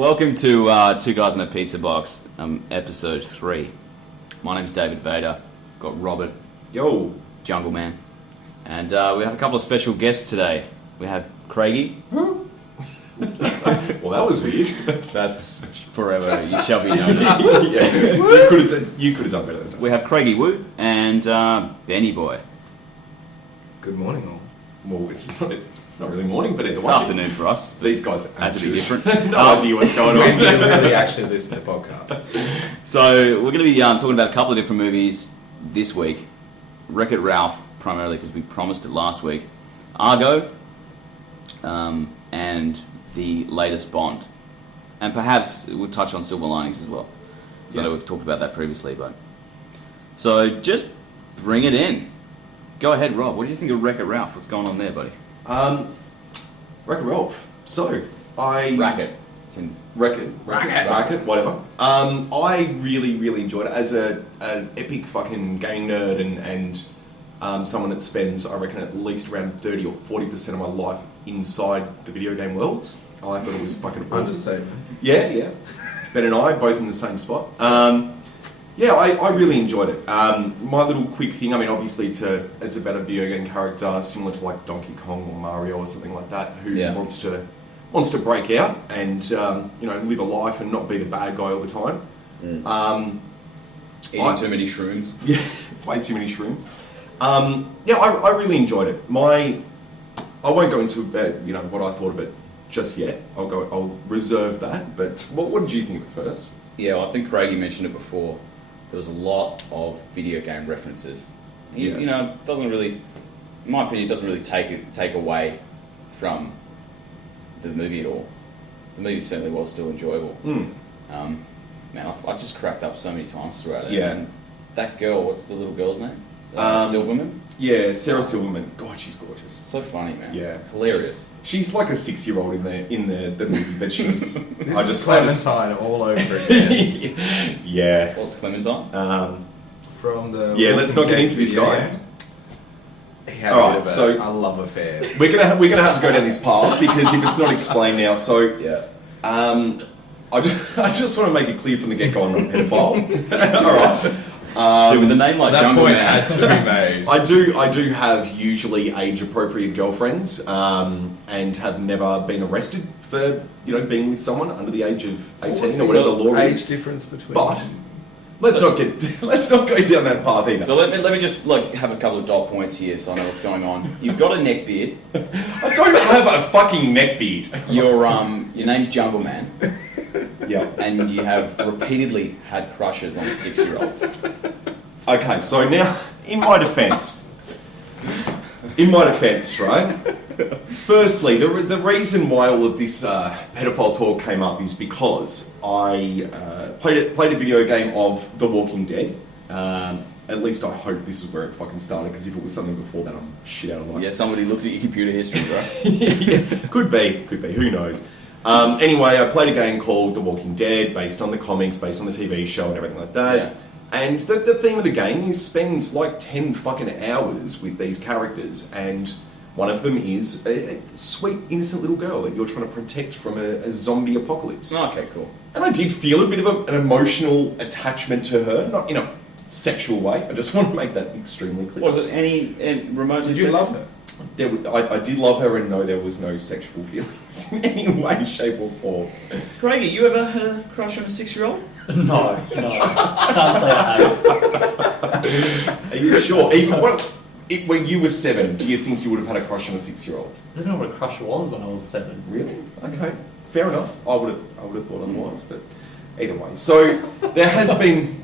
Welcome to Two Guys in a Pizza Box, episode 3. My name's David Vader. Got Robert. Yo. Jungle Man. And we have a couple of special guests today. We have Craigie. Well, that was weird. That's forever. You shall be known as. Yeah. You could have done better than that. We have Craigie Woo and Benny Boy. Good morning, all. Well, it's not really morning, but It's afternoon for us. These guys Had to be different. no idea what's going on. We really actually listen to podcasts. So we're going to be talking about a couple of different movies this week. Wreck-It Ralph, primarily because we promised it last week. Argo, and the latest Bond. And perhaps we'll touch on Silver Linings as well. So I know we've talked about that previously, but... So just bring it in. Go ahead, Rob. What do you think of Wreck-It Ralph? What's going on there, buddy? Wreck-It Ralph. So, I... Racket, whatever. I really enjoyed it as an epic fucking gaming nerd and someone that spends, I reckon, at least around 30 or 40% of my life inside the video game worlds. I thought it was fucking awesome. Understatement. Yeah. Ben and I, both in the same spot. I really enjoyed it. My little quick thing, I mean, obviously it's about a video game character similar to like Donkey Kong or Mario or something like that who wants to break out and live a life and not be the bad guy all the time. Eating too many shrooms. Yeah, way too many shrooms. I really enjoyed it. I won't go into what I thought of it just yet. I'll reserve that. But what did you think of it first? Yeah, well, I think Craigie mentioned it before. There was a lot of video game references. It doesn't really, in my opinion, it doesn't really take away from the movie at all. The movie certainly was still enjoyable. Man, I just cracked up so many times throughout it. Yeah. And that girl, what's the little girl's name? Silverman? Yeah, Sarah Silverman. God, she's gorgeous. So funny, man. Yeah. Hilarious. She's like a 6-year-old in the movie, but she's... Clementine all over again. Yeah. What's Clementine? From the... Yeah, let's not get into this, guys. Alright, so a love affair. We're gonna have to go down this path because if it's not explained now, so... Yeah. I just want to make it clear from the get-go I'm not a pedophile. Alright. Dude, with a name like that Jungle point Man. had to be made. I do have usually age-appropriate girlfriends, and have never been arrested for being with someone under the age of 18 or whatever the law age is. difference between. But let's not go down that path either. So let me just have a couple of dot points here so I know what's going on. You've got a neck beard. I don't have a fucking neck beard. Your name's Jungle Man. Yeah. And you have repeatedly had crushes on 6-year-olds. Okay, so now, in my defence, right? Firstly, the reason why all of this pedophile talk came up is because I played a video game of The Walking Dead. At least I hope this is where it fucking started, because if it was something before that, I'm shit out of luck. Yeah, somebody looked at your computer history, bro. Yeah, could be, who knows. Anyway, I played a game called The Walking Dead, based on the comics, based on the TV show and everything like that. Yeah. And the theme of the game is spend like 10 fucking hours with these characters, and one of them is a sweet, innocent little girl that you're trying to protect from a zombie apocalypse. Okay, cool. And I did feel a bit of an emotional attachment to her, not in a sexual way. I just want to make that extremely clear. Was it any remotely Did you sexual? love her? I did love her, and no, there was no sexual feelings in any way, shape, or form. Craigie, you ever had a crush on a 6-year-old? No, can't say I have. Are you sure? When you were 7, do you think you would have had a crush on a 6-year-old? I don't know what a crush was when I was 7. Really? Okay, fair enough. I would have thought otherwise, but either way. So there has been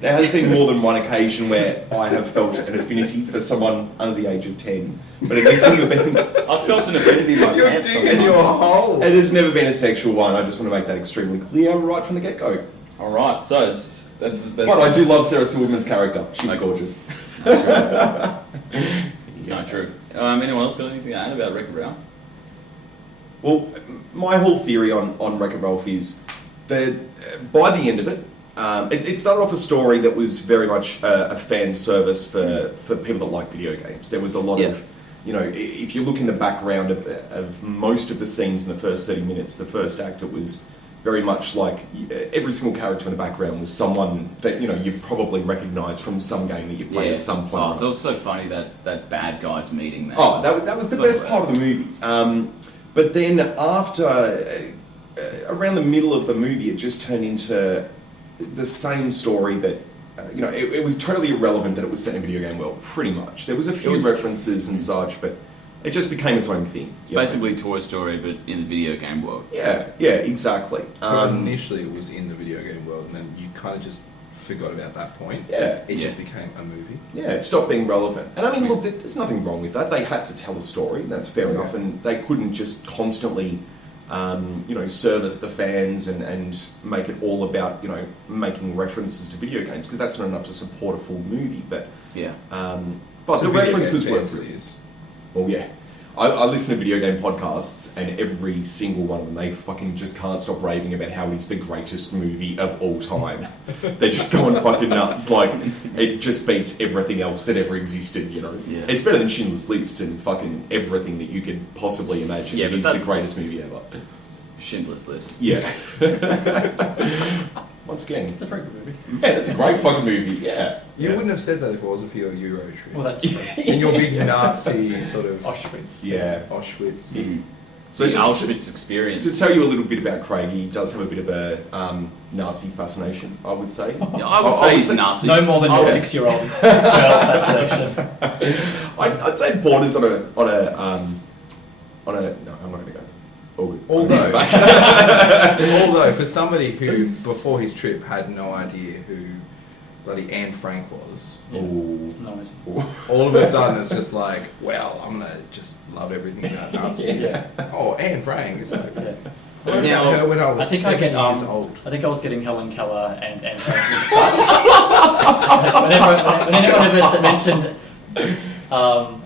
more than one occasion where I have felt an affinity for someone under the age of 10. But in this event, I've felt an affinity in my You're pants digging sometimes. your hole. it has never been a sexual one. I just want to make that extremely clear right from the get-go. All right, so that's But I do love Sarah Silverman's character. She's Okay. gorgeous. No, true. Anyone else got anything to add about Wreck-It Ralph? Well, my whole theory on Wreck-It Ralph is that by the end of it, it started off a story that was very much a fan service for people that like video games. There was a lot of you know, if you look in the background of most of the scenes in the first 30 minutes, the first act, it was very much like every single character in the background was someone that you probably recognise from some game that you played at some point. Oh, that was so funny that bad guys meeting. Man. Oh, that was the best part of the movie. But then after around the middle of the movie, it just turned into the same story that. It was totally irrelevant that it was set in a video game world, pretty much. There was a few references and such, but it just became its own thing. Basically Toy Story, but in the video game world. Yeah, exactly. So initially it was in the video game world, and then you kind of just forgot about that point. Yeah. It just became a movie. Yeah, it stopped being relevant. And I mean, look, there's nothing wrong with that. They had to tell a story, that's fair enough, and they couldn't just constantly... service the fans and make it all about, making references to video games, because that's not enough to support a full movie. But but the references were... Well, yeah. I listen to video game podcasts, and every single one of them, they fucking just can't stop raving about how it's the greatest movie of all time. They're just going fucking nuts. Like, it just beats everything else that ever existed, Yeah. It's better than Schindler's List and fucking everything that you could possibly imagine. Yeah, It is the greatest movie ever. Schindler's List. Yeah. Once again. It's a very good movie. Yeah, it's a great fucking movie, yeah. You wouldn't have said that if it wasn't for your Euro trip. Well, that's true. And your big Nazi sort of... Auschwitz. Yeah. Auschwitz. Mm. So So Auschwitz experience. To tell you a little bit about Craigie, he does have a bit of a Nazi fascination, I would say. Yeah, I would say he's Nazi. No more than your 6-year-old girl fascination. I'd say borders on a. No, I'm not going to go. Although, for somebody who, before his trip, had no idea who bloody Anne Frank was, Yeah. No idea. all of a sudden it's just like, well, I'm going to just love everything about Nazis. Yeah. Oh, Anne Frank is like... Yeah. I remember her when I was I think 7 years old. I think I was getting Helen Keller and Frank mixed up. whenever it mentioned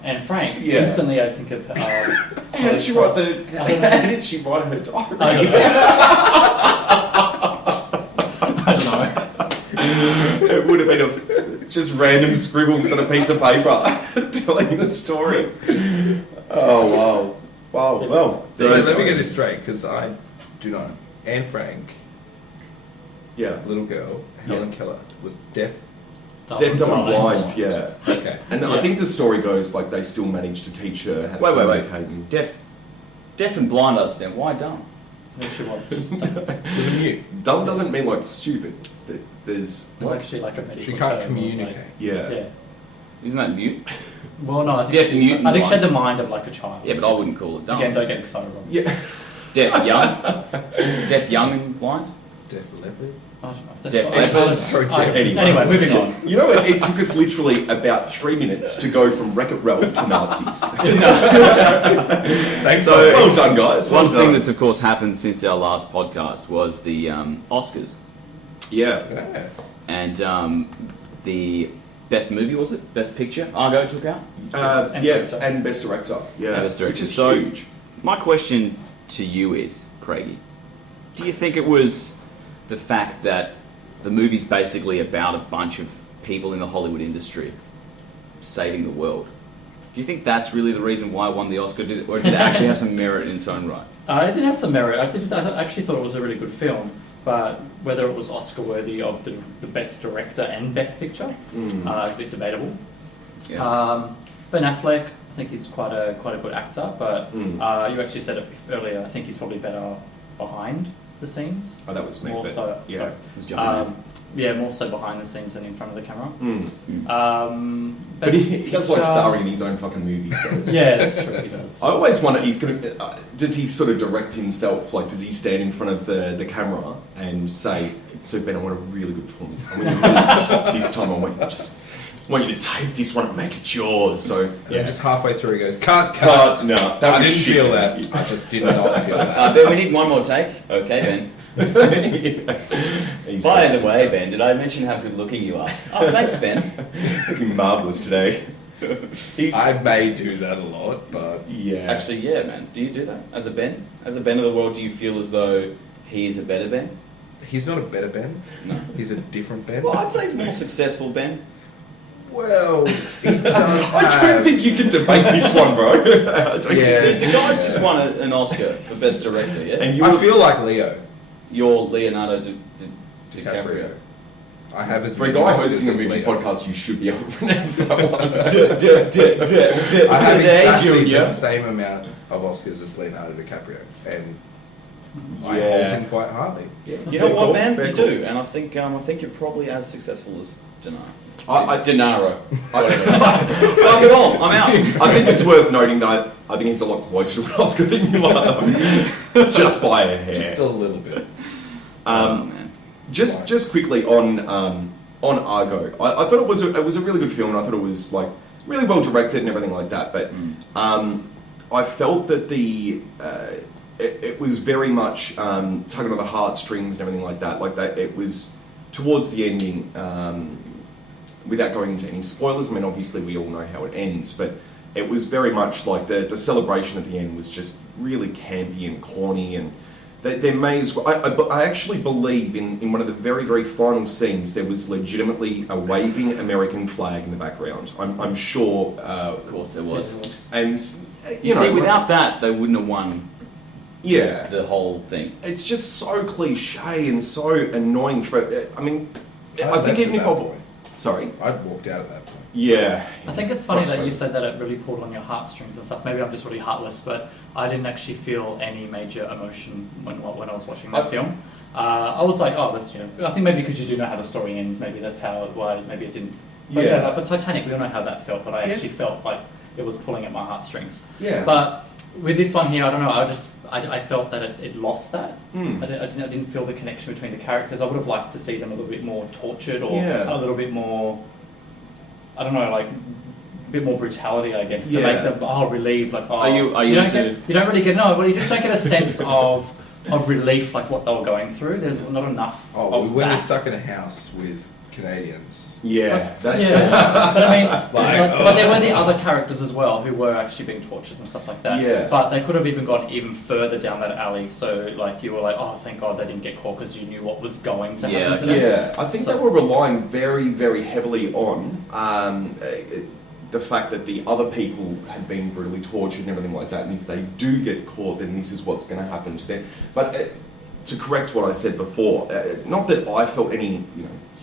Anne Frank, Yeah. instantly I think of. How did she write her diary? I don't know. It would have been just random scribbles on a piece of paper telling the story. Oh wow! Wow. Well, So let me get this straight, because I do not know. Anne Frank, yeah, little girl, Helen Keller, was deaf. deaf, dumb, and blind. Yeah. Okay. And I think the story goes like they still managed to teach her how to communicate. and- Deaf and blind, I understand. Why dumb? Maybe she wants. There's Mute. Dumb doesn't mean like stupid. There's actually like a medical She can't term of, communicate. yeah. Like, yeah. Isn't that mute? Well, no, I think Deaf, she, mute, and I think she had blind. the mind of like a child. Yeah, but I wouldn't call it dumb. Again, don't get excited on. Yeah. Deaf, young and blind? Deaf leopard. I don't know. That's Deaf fine. leopard. Anyway, moving on. You know, it took us literally about 3 minutes to go from Wreck-It Ralph to Nazis. Thanks. So, well done, guys. Well One done. thing that's of course happened since our last podcast was the Oscars. Yeah. Yeah. And the best movie, was it? Best picture? Argo took out? And Yeah, director. and Best Director. Yeah, Best Director. which is So- huge. My question to you is, Craigie, do you think it was the fact that the movie's basically about a bunch of people in the Hollywood industry saving the world? Do you think that's really the reason why it won the Oscar, or did it actually have some merit in its own right? It did have some merit. I actually thought it was a really good film, but whether it was Oscar worthy of the best director and best picture is a bit debatable. Yeah. Ben Affleck, I think he's quite a good actor, but you actually said it earlier. I think he's probably better behind the scenes. Oh, that was me. More but, so, yeah. sorry. Who's jumping Yeah, more so behind the scenes than in front of the camera. But he does like picture- starring in his own fucking movies, though. Yeah, that's true. He does. I always wonder, he's gonna. Does he sort of direct himself? Like, does he stand in front of the camera and say, "So Ben, I want a really good performance. I want you really hot this time. I want you to take this one and make it yours." So Yeah, just halfway through he goes, cut. No, that I was didn't shit. feel that. I just did not feel that. Ben, we need one more take. Okay, Ben. He's By such the a way, good Ben, did I mention how good looking you are? Oh, thanks, Ben. looking marvellous today. He's I may do that a lot, but yeah. Actually, yeah, man. Do you do that as a Ben? As a Ben of the world, do you feel as though he is a better Ben? he's not a better Ben. No. He's a different Ben. Well, I'd say he's more successful, Ben. Well, he does I don't have- think you can debate this one, bro. I don't Yeah. The guy's just won an Oscar for Best Director, yeah? And you I were, feel like Leo. You're Leonardo DiCaprio. I have as For a many guy Oscars hosting a as movie Leo. podcast, you should be able to pronounce that one. I have Today, exactly Junior. the same amount of Oscars as Leonardo DiCaprio, and I hold Yeah. him quite highly. Yeah. You know what, man? Fair You call. do, and I think you're probably as successful as Denaro. I- Denaro. I- Fuck it all. I'm out. I think it's worth noting that I think he's a lot closer to an Oscar than you are, just by a hair. Just a little bit. Oh, man. Just quickly on Argo, I thought it was a really good film, and I thought it was like really well directed and everything like that. But I felt that it was very much tugging on the heartstrings and everything like that. Like that, it was towards the ending. Without going into any spoilers, I mean, obviously we all know how it ends, but it was very much like the celebration at the end was just really campy and corny, and there may as well. I actually believe in one of the very, very final scenes there was legitimately a waving American flag in the background. I'm sure. Of course there was. And You see, without that, they wouldn't have won yeah, the whole thing. it's just so cliche and so annoying. I mean, I think left even at if that I point. sorry, I'd walked out at that point. yeah, I think it's funny that you Frustrating. said that it really pulled on your heartstrings and stuff. Maybe I'm just really heartless, but I didn't actually feel any major emotion when I was watching that film. I was like, oh, that's, I think maybe because you do know how the story ends, maybe that's why maybe it didn't. But Yeah. but Titanic, we all know how that felt, but I Yeah. actually felt like it was pulling at my heartstrings. yeah. But with this one here, I don't know. I felt that it lost that. Hmm. I didn't feel the connection between the characters. I would have liked to see them a little bit more tortured, or Yeah. a little bit more. I don't know, like a bit more brutality, I guess, to Yeah. make them relieved. Like, Are you don't into- you don't really get well. You just don't get a sense of relief, like what they were going through. There's not enough. Oh, well, of when that. we're stuck in a house with Canadians. Yeah, Yeah, but I mean, Like, but there were the other characters as well who were actually being tortured and stuff like that. Yeah. But they could have even gone even further down that alley. So like you were like, oh, thank God they didn't get caught because you knew what was going to happen to them. Yeah, I think So- they were relying very, very heavily on the fact that the other people had been brutally tortured and everything like that, and if they do get caught, then this is what's going to happen to them. But to correct what I said before, not that I felt any,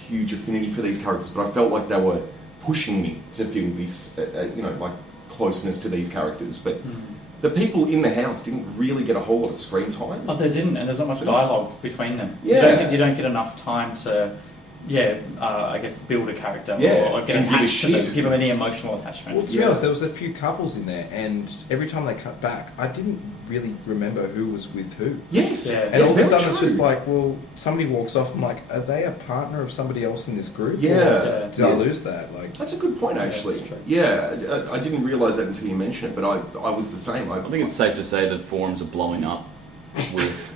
huge affinity for these characters, but I felt like they were pushing me to feel this, like closeness to these characters. But the people in the house didn't really get a whole lot of screen time. Oh, they didn't, and there's not much dialogue between them. Yeah. You don't get enough time to, I guess build a character Yeah, or get and give a attached to them, shit. give them any emotional attachment. Well, to be honest, there was a few couples in there, and every time they cut back, I didn't really remember who was with who. Yes, Yeah. And all of a very sudden, it's true. just like, well, somebody walks off. I'm like, are they a partner of somebody else in this group? Yeah. Or did I Yeah. lose that? Like, That's a good point, Yeah, actually. that's true. Yeah, I didn't realise that until you mentioned it, but I was the same. I think it's safe to say that forums are blowing up with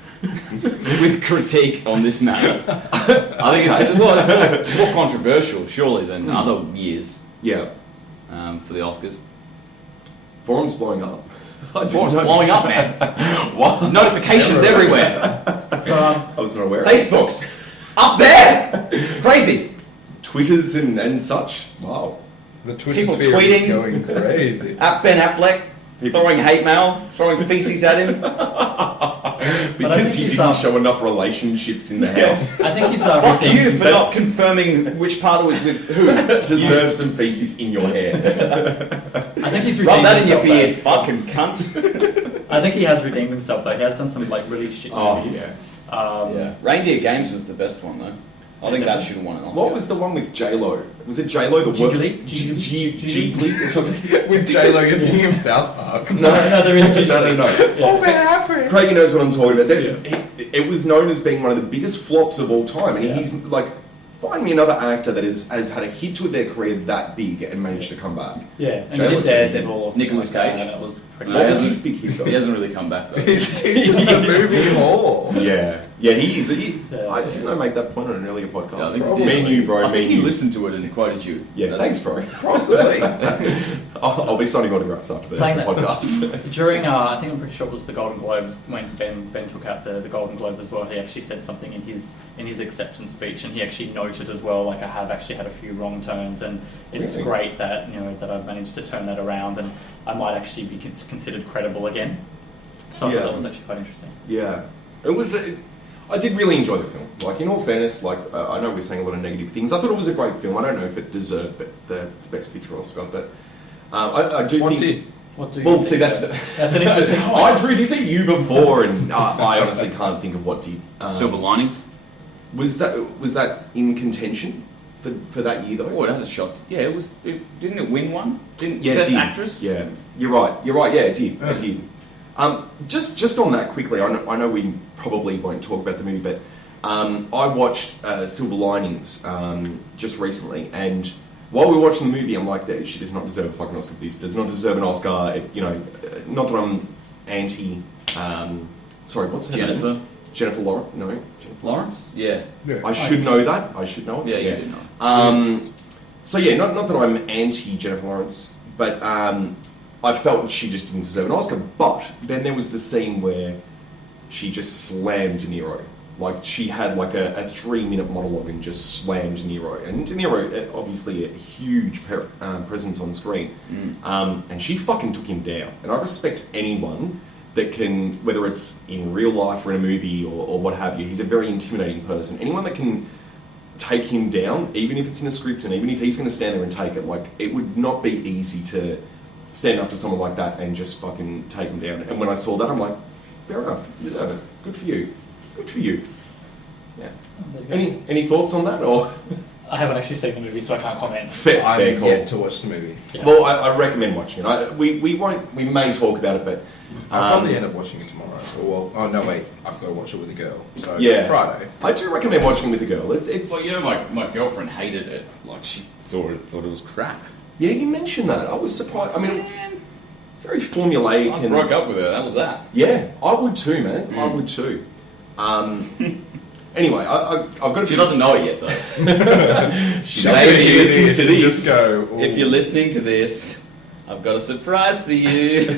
with critique on this matter. I think it's more controversial, surely, than other years yeah, for the Oscars. forums blowing up. I didn't Forums know. blowing up, man. What? Notifications everywhere. So I was not aware. Facebook's up there. Crazy. Twitters and such. Wow. the Twitter People sphere tweeting. is going crazy. At Ben Affleck, throwing hate mail, throwing feces at him. Because think he he's, didn't show enough relationships in the house. I think he's Fuck redeemed you for himself. not confirming which part was with who. Deserve some feces in your hair. I think he's Rub redeemed that in your himself. beard, though. fucking cunt. I think he has redeemed himself though. He has done some like really shit movies. Yeah. Reindeer Games was the best one though. I think that should have won an Oscar. What was the one with J-Lo? Was it J-Lo the Jiggly? Jiggly or something? With J-Lo, you're thinking of South Park. No, there is No. Yeah. Craigie knows what I'm talking about. It was known as being one of the biggest flops of all time, and he's like, find me another actor that has had a hit with their career that big and managed to come back. Yeah, and Jay he was did Daredevil or something Nicolas like that, Cage. and it was pretty. What was hasn't- his big hit though? He hasn't really come back though. It's just the movie whore. Yeah, he is. Yeah. Didn't I make that point on an earlier podcast? Yeah, I think you me did. and you, bro. I Me think and he you. listened to it and quoted you. Yeah, That's- thanks, bro. Possibly. I'll be signing autographs after the Saying that- podcast. During, I think I'm pretty sure it was the Golden Globes when Ben took out the Golden Globe as well. He actually said something in his acceptance speech, and he actually noted as well, like I have actually had a few wrong turns, and it's Really? great that that I've managed to turn that around, and I might actually be considered credible again. So I Yeah. thought that was actually quite interesting. Yeah, it was. I did really enjoy the film. Like, in all fairness, like, I know we're saying a lot of negative things. I thought it was a great film. I don't know if it deserved the Best Picture Oscar, but I do think... What do you Well, think? see, that's an interesting point. I threw this at you before, and I honestly can't think of what did. Silver Linings. Was that in contention for that year, though? Oh, that was a shock. Yeah, it was. Didn't it win one? Best it did. actress? Yeah, you're right. Yeah, it did. It did. Just on that quickly, I know we probably won't talk about the movie, but I watched Silver Linings just recently, and while we were watching the movie, I'm like, she does not deserve a fucking Oscar for this. Does not deserve an Oscar. Not that I'm anti. Sorry, what's her Jennifer. name? Jennifer Lawrence? No. Jennifer Lawrence? Yeah. I should know that. I should know it. Yeah, you do know. So yeah, not that I'm anti Jennifer Lawrence, but I felt she just didn't deserve an Oscar. But then there was the scene where she just slammed De Niro. Like, she had like a 3-minute monologue and just slammed De Niro. And De Niro, obviously a huge presence on screen. And she fucking took him down. And I respect anyone that can, whether it's in real life or in a movie or what have you, he's a very intimidating person. Anyone that can take him down, even if it's in a script and even if he's going to stand there and take it, like, it would not be easy to stand up to someone like that and just fucking take him down. And when I saw that, I'm like, fair enough, you deserve it. Good for you. Good for you. Yeah. Any thoughts on that, or? I haven't actually seen the movie, so I can't comment. Fair I've call. yet to watch the movie. Yeah. Well, I recommend watching it. We may talk about it, but I'll probably end up watching it tomorrow. Oh no, wait, I've got to watch it with a girl. So yeah, Friday. I do recommend watching it with a girl. It's Well, you know, my girlfriend hated it. Like, she thought it was crap. Yeah, you mentioned that. I was surprised. I mean, very formulaic. I broke up with her. That was that. Yeah, I would too, man. I would too. Anyway, I've got to. She doesn't know it yet, though. Maybe she listens to this. Just go. If you're listening to this, I've got a surprise for you.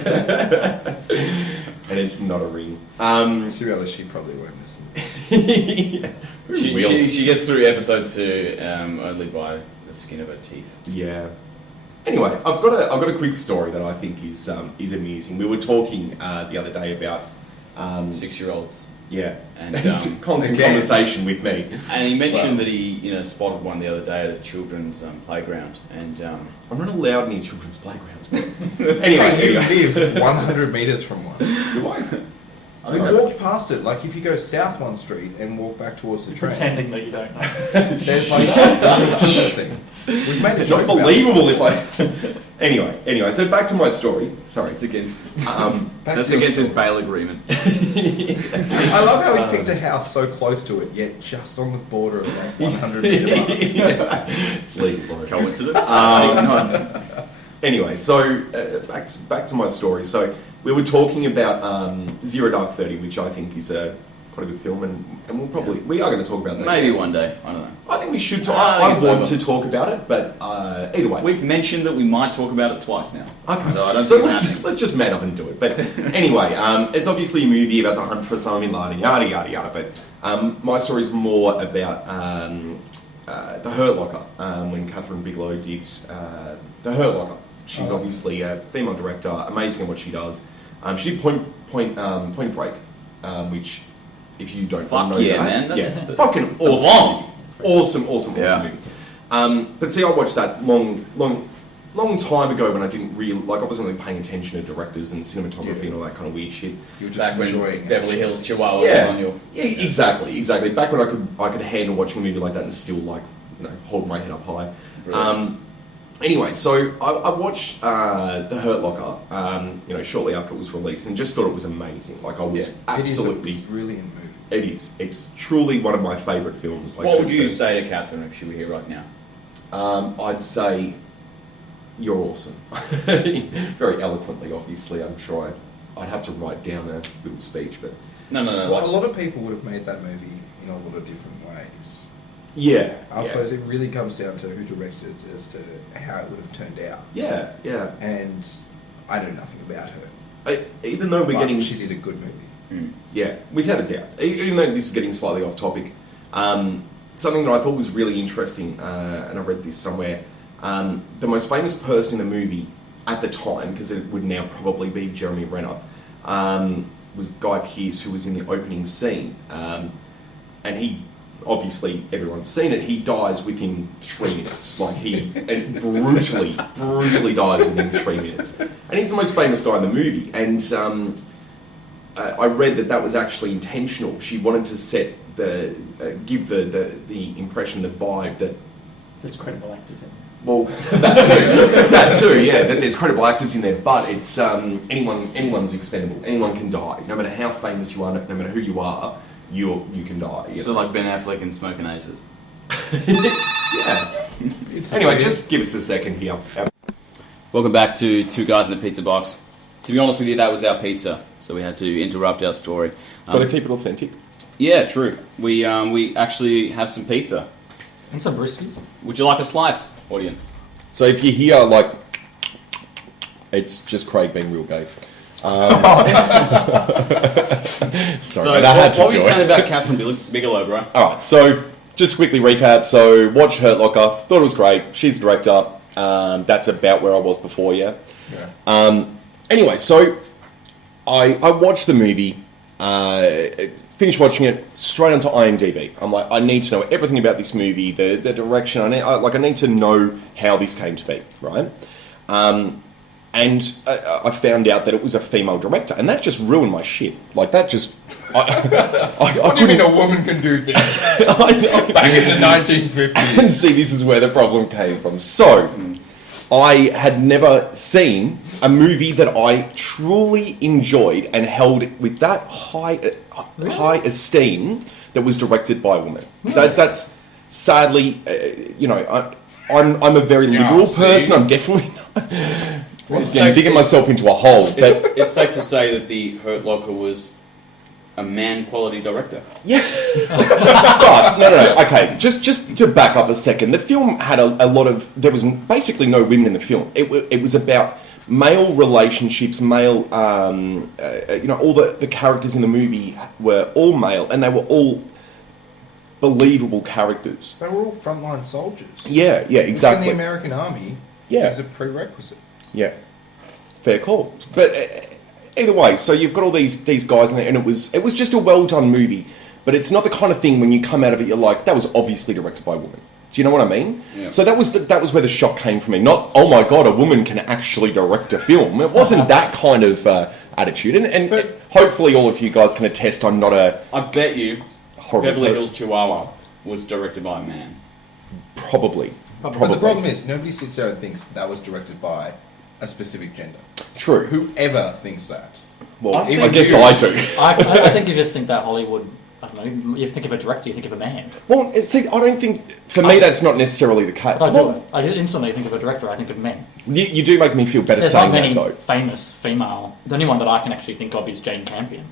And it's not a ring. To be honest, she probably won't listen. Yeah. She gets through episode 2 only by the skin of her teeth. Yeah. Anyway, I've got a quick story that I think is amusing. We were talking the other day about 6-year-olds. Yeah, And it's a constant conversation with me. And he mentioned that he spotted one the other day at a children's playground. And I'm not allowed near children's playgrounds. But anyway, You live 100 meters from one. do I? I We think that's walked past it. Like, if you go south one street and walk back towards the train, Pretending that you don't know. there's like another thing. We've made It's a not joke about believable this. if I. Anyway. So back to my story. Sorry. it's against Back that's to your against his story. bail agreement. I love how he's picked a house so close to it, yet just on the border of that 100 meter mark. It's legal, bro. Coincidence? Anyway, so back to my story. So we were talking about Zero Dark 30, which I think is quite a good film, and we are going to talk about that. Maybe one day. I don't know. I think we should talk. I I think it's want over. to talk about it, but either way. We've mentioned that we might talk about it twice now. Okay. So I don't think it's happening. let's just man up and do it. But anyway, it's obviously a movie about the hunt for Osama bin Laden, yada yada yada. But my story is more about the Hurt Locker. When Catherine Bigelow did the Hurt Locker, she's obviously a female director, amazing at what she does. She did Point Break, which, if you don't Fuck know yeah, that, man. yeah, fucking awesome, bomb. movie. Awesome Yeah. movie. But see, I watched that long time ago when I didn't really I wasn't really paying attention to directors and cinematography and all that kind of weird shit. You're just Back when enjoying Beverly Hills Chihuahua Yeah, was on your... yeah, exactly. Back when I could handle watching a movie like that and still hold my head up high. Brilliant. Anyway, so I watched The Hurt Locker, shortly after it was released, and just thought it was amazing. Like, I was absolutely... It is a brilliant movie. It is. It's truly one of my favourite films. Like, What would just you say to Catherine if she were here right now? I'd say you're awesome. Very eloquently, obviously. I'm sure I'd have to write down a little speech, but... No. Well, a lot of people would have made that movie in a lot of different ways. Yeah. I suppose it really comes down to who directed it as to how it would have turned out. Yeah. And I know nothing about her. Even though we're But getting... she did a good movie. Yeah, without a doubt. Even though this is getting slightly off topic, something that I thought was really interesting, and I read this somewhere, the most famous person in the movie at the time, because it would now probably be Jeremy Renner, was Guy Pearce, who was in the opening scene. and he, obviously everyone's seen it, he dies within 3 minutes. Like and brutally dies within 3 minutes. And he's the most famous guy in the movie. And I read that was actually intentional. She wanted to set give the impression, the vibe that There's credible actors in there. well, that too, yeah. That there's credible actors in there, but it's anyone's expendable. Anyone can die, no matter how famous you are, no matter who you are. You can die. So like Ben Affleck in Smoking Aces. Yeah. Anyway, just give us a second here. Welcome back to Two Guys in a Pizza Box. To be honest with you, that was our pizza, so we had to interrupt our story. Got to keep it authentic. Yeah, true. We actually have some pizza. And some briskets. Would you like a slice, audience? So if you hear like, it's just Craig being real gay. Sorry, So, I had to what were do you it. saying about Catherine Bigelow, bro? Alright, so just quickly recap. So watched Hurt Locker, thought it was great. She's the director. That's about where I was before, yeah. Anyway, so I watched the movie, finished watching it, straight onto IMDb. I'm like, I need to know everything about this movie, the direction. I need to know how this came to be, right? And I found out that it was a female director, and that just ruined my shit. Like, that just... What do you mean a woman can do things? Back in the 1950s. And see, this is where the problem came from. So, I had never seen a movie that I truly enjoyed and held with that high esteem that was directed by a woman. That's sadly, I'm a very liberal person. I'm definitely not. Once again, digging myself into a hole. But It's safe to say that the Hurt Locker was a man-quality director. yeah, but no. Okay, just to back up a second, the film had a lot of. There was basically no women in the film. It was about male relationships, male. All the characters in the movie were all male, and they were all believable characters. They were all frontline soldiers. Yeah, exactly. In the American Army, Yeah. is a prerequisite. Yeah, fair call. But either way, so you've got all these guys in there, and it was just a well done movie. But it's not the kind of thing when you come out of it, you're like, that was obviously directed by a woman. Do you know what I mean? Yeah. So that was where the shock came from me. Not, oh my god, a woman can actually direct a film. It wasn't that kind of attitude. And hopefully all of you guys can attest I'm not a I bet you horrible Beverly person. Hills Chihuahua was directed by a man. Probably. But the problem is, nobody sits there and thinks that was directed by a specific gender. True. Whoever thinks that. Well, I I guess I do. I think you just think that Hollywood. I don't know. You think of a director, you think of a man. Well, see, I don't think... For me, that's not necessarily the case. I do. Well, I instantly think of a director. I think of men. you do make me feel better There's saying not many that, though. famous female. The only one that I can actually think of is Jane Campion.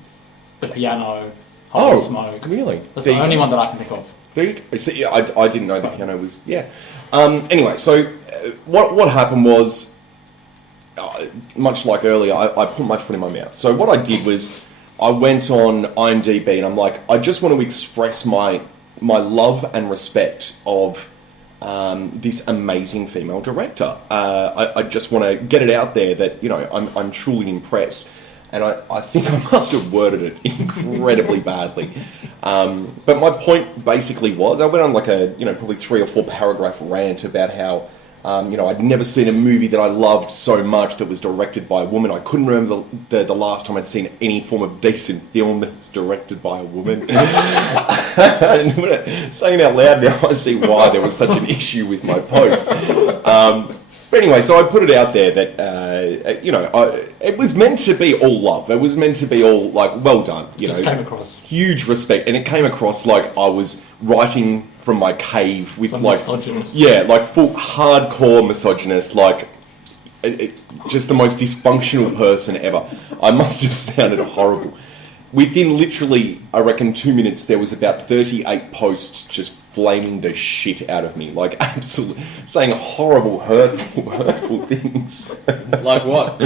The piano, Oh, Holy Smoke. really? That's There the you only go. one that I can think of. See, yeah, I didn't know the piano was... Yeah. Anyway, so what happened was... much like earlier, I put my foot in my mouth. So what I did was, I went on IMDb and I'm like, I just want to express my love and respect of this amazing female director. I just want to get it out there that, I'm truly impressed. And I think I must have worded it incredibly badly. But my point basically was, I went on like a, probably 3 or 4 paragraph rant about how, I'd never seen a movie that I loved so much that was directed by a woman. I couldn't remember the last time I'd seen any form of decent film that was directed by a woman. And saying it out loud now, I see why there was such an issue with my post. But anyway, so I put it out there that, it was meant to be all love. It was meant to be all, like, well done. Just came across. Huge respect. And it came across like I was writing from my cave with, Some like... misogynist. Yeah, like, full hardcore misogynist, like... just the most dysfunctional person ever. I must have sounded horrible. Within literally, I reckon, 2 minutes, there was about 38 posts just flaming the shit out of me. Like, absolutely, saying horrible, hurtful things. Like what?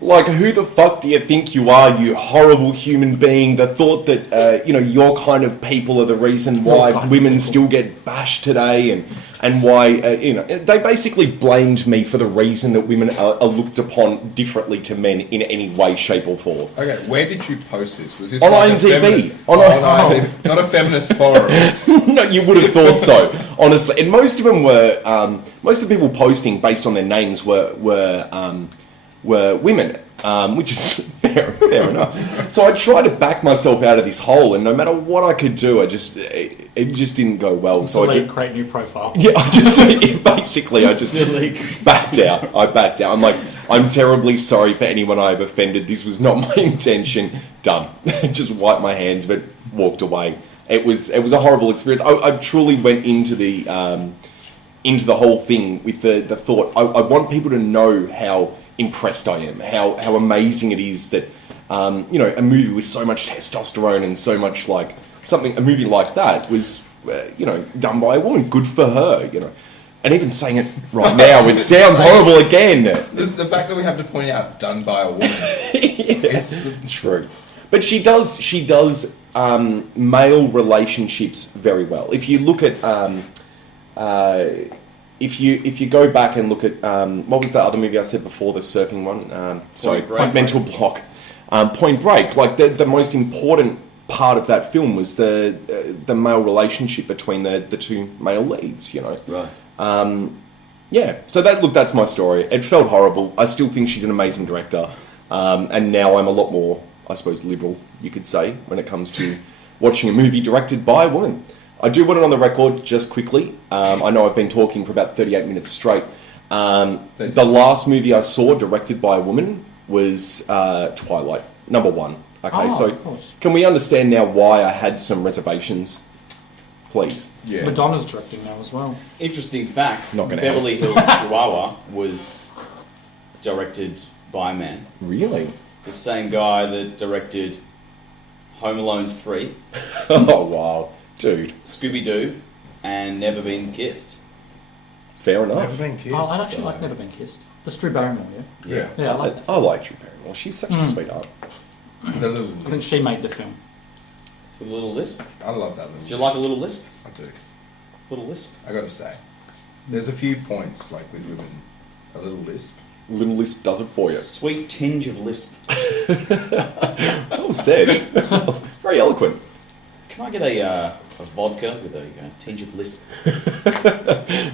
Like, who the fuck do you think you are, you horrible human being that thought that, your kind of people are the reason why women still get bashed today and why, they basically blamed me for the reason that women are looked upon differently to men in any way, shape or form. Okay, where did you post this? Was this On like IMDb. On IMDb. Not a feminist forum. No, you would have thought so, honestly. And most of them were, most of the people posting based on their names were women, which is fair enough. So I tried to back myself out of this hole, and no matter what I could do, it just didn't go well. So I just create new profile. Yeah, I just backed out. I backed out. I'm like, I'm terribly sorry for anyone I've offended. This was not my intention. Done. Just wiped my hands, but walked away. It was a horrible experience. I truly went into the whole thing with the thought. I want people to know how impressed I am, how amazing it is that a movie with so much testosterone and so much a movie like that was done by a woman. Good for her, And even saying it right now, it sounds horrible again. The fact that we have to point out done by a woman is true. But she does male relationships very well. If you look at if you go back and look at what was that other movie I said before, the surfing one? Mental Block. Point Break. Like the most important part of that film was the male relationship between the two male leads. Right. So that's my story. It felt horrible. I still think she's an amazing director, and now I'm a lot more, I suppose, liberal, you could say, when it comes to watching a movie directed by a woman. I do want it on the record just quickly. I know I've been talking for about 38 minutes straight. The last movie I saw directed by a woman was Twilight, #1. Okay, so can we understand now why I had some reservations? Please. Yeah. Madonna's directing now as well. Interesting fact, Not gonna Beverly Hills Chihuahua was directed by a man. Really? The same guy that directed Home Alone 3. Oh, wow. Dude. Scooby-Doo, and Never Been Kissed. Fair enough. Never Been Kissed. Oh, I actually like Never Been Kissed. The Drew Barrymore, yeah? Yeah. I like that. I like Drew Barrymore. She's such a sweetheart. I think she made the film. With a little lisp. I love that little Do you like a little lisp? I do. Little lisp. I gotta say. There's a few points, like with women, a little lisp. Little lisp does it for you. Sweet tinge of lisp. Well said. Very eloquent. Can I get a vodka with a tinge of lisp?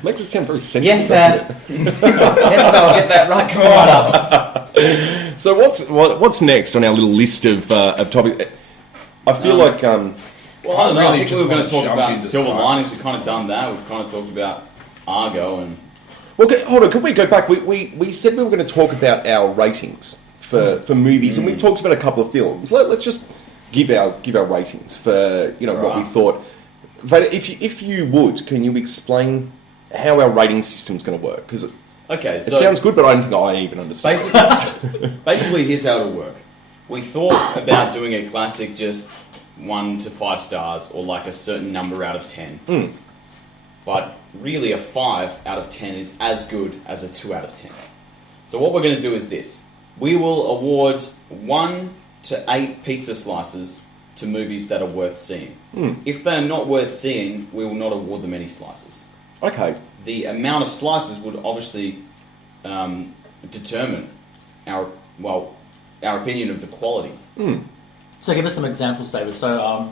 Makes it sound very sensual. Get that. Get that right. Come right up. So what's next on our little list of topics? I feel like well, I don't know. really I think we were going to talk jump about into Silver Skyfall. Linings. We've kind of done that. We've kind of talked about Argo and. Well, hold on. Can we go back? We said we were going to talk about our ratings for movies, and we've talked about a couple of films. Let's just give our ratings for what we thought. Vader, if you would, can you explain how our rating system's going to work? Because Okay, it so sounds good, but I don't think I even understand. basically, here's how it'll work. We thought about doing a classic, just 1 to 5 stars, or like a certain number out of 10. But really, a 5 out of 10 is as good as a 2 out of 10. So what we're going to do is this: we will award 1 to 8 pizza slices to movies that are worth seeing. If they're not worth seeing, we will not award them any slices. Okay. The amount of slices would obviously determine our opinion of the quality. So give us some examples, David. So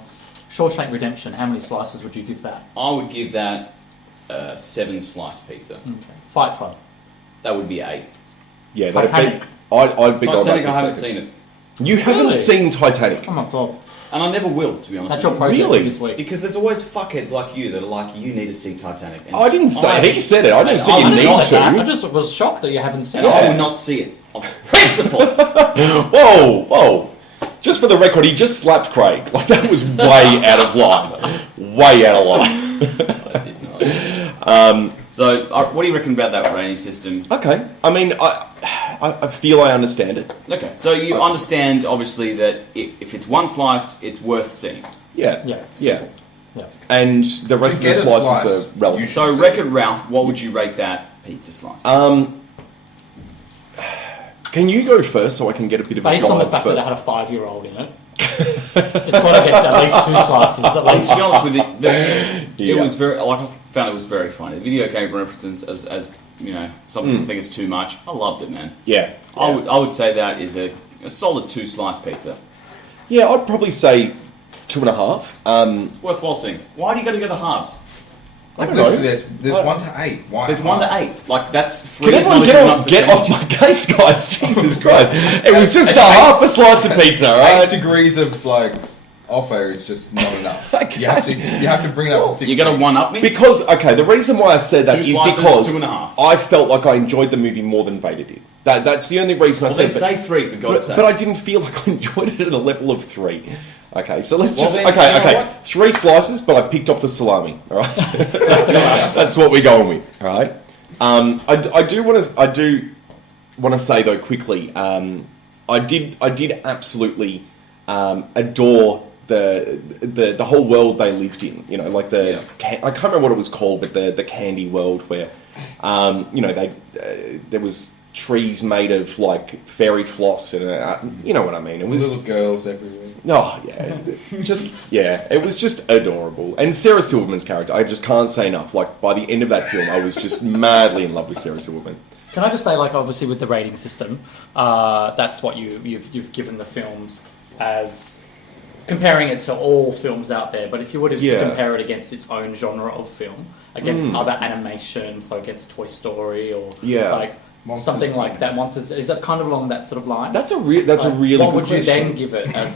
Shawshank Redemption, how many slices would you give that? I would give that 7 slice pizza. Okay. Fight Club. That would be 8. Yeah, Titanic. I'd be going Titanic, back I haven't seconds. seen it. You haven't Really? seen Titanic? Oh my god. And I never will, to be honest. That's your with project Really? this week. Because there's always fuckheads like you that are like, you need to see Titanic. And I didn't say. He said it. I didn't say I you didn't need say to. I just was shocked that you haven't seen And it. I will not see it. On principle. Whoa! Just for the record, he just slapped Craig. Like, that was way out of line. Way out of line. I did not. So, what do you reckon about that rating system? Okay. I mean, I feel I understand it. Okay, so you understand, obviously, that if it's 1 slice, it's worth seeing. Yeah. Yeah. Yeah. Yeah. And the rest of the get a slices slice, are relevant. you So, Wreck-It Ralph, what would you rate that pizza slice? Can you go first so I can get a bit of a Based on the drive fact for- that it had a 5-year-old in it, it's got to get at least 2 slices. At To least. be honest with you, it Yeah. was very I found it was very funny. The video game references, as you know, some people think it's too much. I loved it, man. Yeah. I would say that is a solid 2-slice pizza. Yeah, I'd probably say 2.5. It's worthwhile seeing. Why do you got to go the halves? I don't Literally, know. there's 1 to 8. Why? There's 1 to 8. Like that's 3. Can is everyone not a good get enough off my percentage. case, guys? Jesus Christ. It was just a half a slice of pizza, 8 alright? degrees of like offer is just not enough. You have to bring it up to 6. You got to one up me. Because, okay, the reason why I said that 2 is slices, because 2.5. I felt like I enjoyed the movie more than Vader did. That's the only reason Well, I then said say 3 for God's sake. but I didn't feel like I enjoyed it at a level of 3. Okay, so let's Well, just... then, Okay, you know okay. what? 3 slices, but I picked off the salami, alright? That's what we're going with, alright? I do want to say, though, quickly, I did absolutely adore the whole world they lived in. You know, like I can't remember what it was called, but the candy world where, you know, there was trees made of like fairy floss and you know what I mean. It was little girls everywhere. Oh yeah, it was just adorable. And Sarah Silverman's character, I just can't say enough. Like by the end of that film, I was just madly in love with Sarah Silverman. Can I just say, like, obviously with the rating system, that's what you've given the films as comparing it to all films out there. But if you were to compare it against its own genre of film, against other animation, so against Toy Story or like Monsters, something like that, Monsters, is that kind of along that sort of line? That's a really what good would you question. then give it as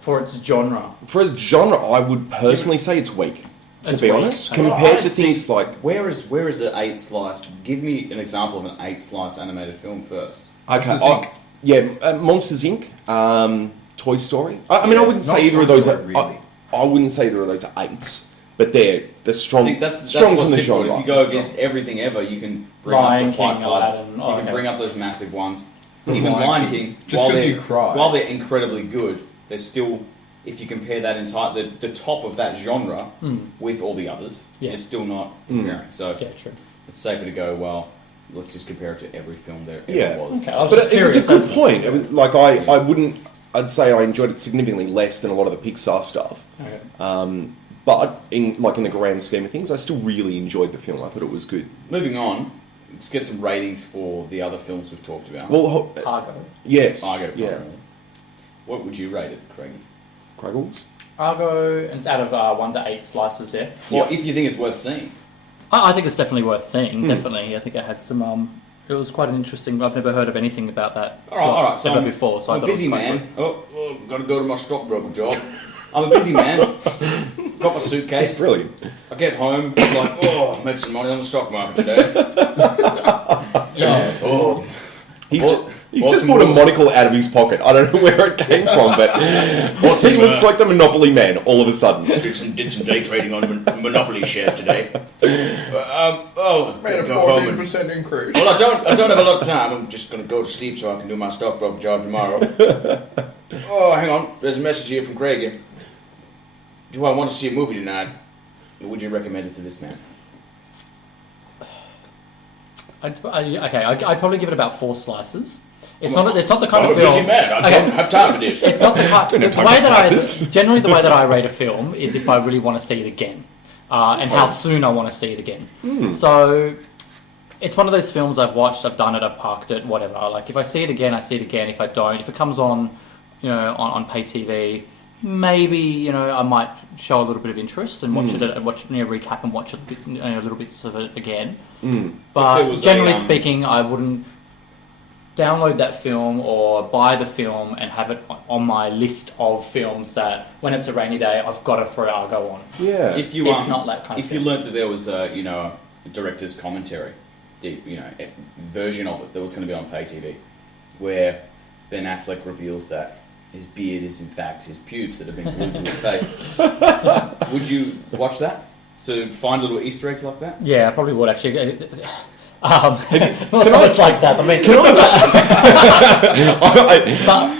for its genre? For a genre, I would personally say it's weak. To It's be weak. honest, Okay. compared to things like Where is the 8 slice? Give me an example of an 8 slice animated film first. okay, Monsters, Inc. Monsters Inc. Toy Story. I mean, I wouldn't Not say either Toy of those. Story, really. I wouldn't say either of those are 8s, but they're strong. See, that's strong what's from the difficult. genre. If you go against everything ever, you can bring Lion up the Fight King, Clubs. Aladdin. You Oh, can okay. bring up those massive ones. The Even Lion Lion King. King, Just while 'cause they're, you cry. while they're incredibly good, they're still, if you compare that entire the top of that genre with all the others, you're still not comparing. So Yeah, true. it's safer to go, well, let's just compare it to every film there ever Yeah. was. Okay, I was But just it was curious. a good point. It was, like I wouldn't. I'd say I enjoyed it significantly less than a lot of the Pixar stuff. Okay. But in the grand scheme of things, I still really enjoyed the film. I thought it was good. Moving on, let's get some ratings for the other films we've talked about. Well, Argo. yes, Argo, yeah. primarily. What would you rate it, Craig? Craggles? Argo, and it's out of 1 to 8 slices there. Well, if you think it's worth seeing. I think it's definitely worth seeing. Definitely, I think it had some. It was quite an interesting. I've never heard of anything about that. All right. So ever I'm before. So I I'm a thought it was busy quite man. good. Oh, got to go to my stockbroker job. I'm a busy man. Got my suitcase. Brilliant. I get home. I'm like, oh, I made some money on the stock market today. Yes. Oh, He's Bought- he's bought just some pulled a more. monocle out of his pocket. I don't know where it came from, but Bought he some, looks like the Monopoly man all of a sudden. did some day trading on Monopoly shares today. Made a Go home and 14% increase. well, I don't have a lot of time. I'm just going to go to sleep so I can do my stockbroker job tomorrow. Oh, hang on. There's a message here from Craigie. Do I want to see a movie tonight? Would you recommend it to this man? I'd probably give it about 4 slices. It's not the kind I'm of a film. busy man. I don't have time for this. It's not the kind. Don't The have time way for that slices. generally the way that I rate a film is if I really want to see it again, and how soon I want to see it again. So it's one of those films I've watched, I've done it, I've parked it, whatever. Like if I see it again, I see it again. If I don't, if it comes on, on pay TV, maybe I might show a little bit of interest and watch it, recap and watch it a little bit of it again. If there But was generally a, speaking, I wouldn't download that film or buy the film and have it on my list of films that when it's a rainy day I've got to throw Argo on. Yeah. If you It's not that kind of If you thing. learned that there was a director's commentary, a version of it that was going to be on pay TV, where Ben Affleck reveals that his beard is in fact his pubes that have been glued to his face, would you watch that to find little Easter eggs like that? Yeah, I probably would actually. Well, it's like that. I mean,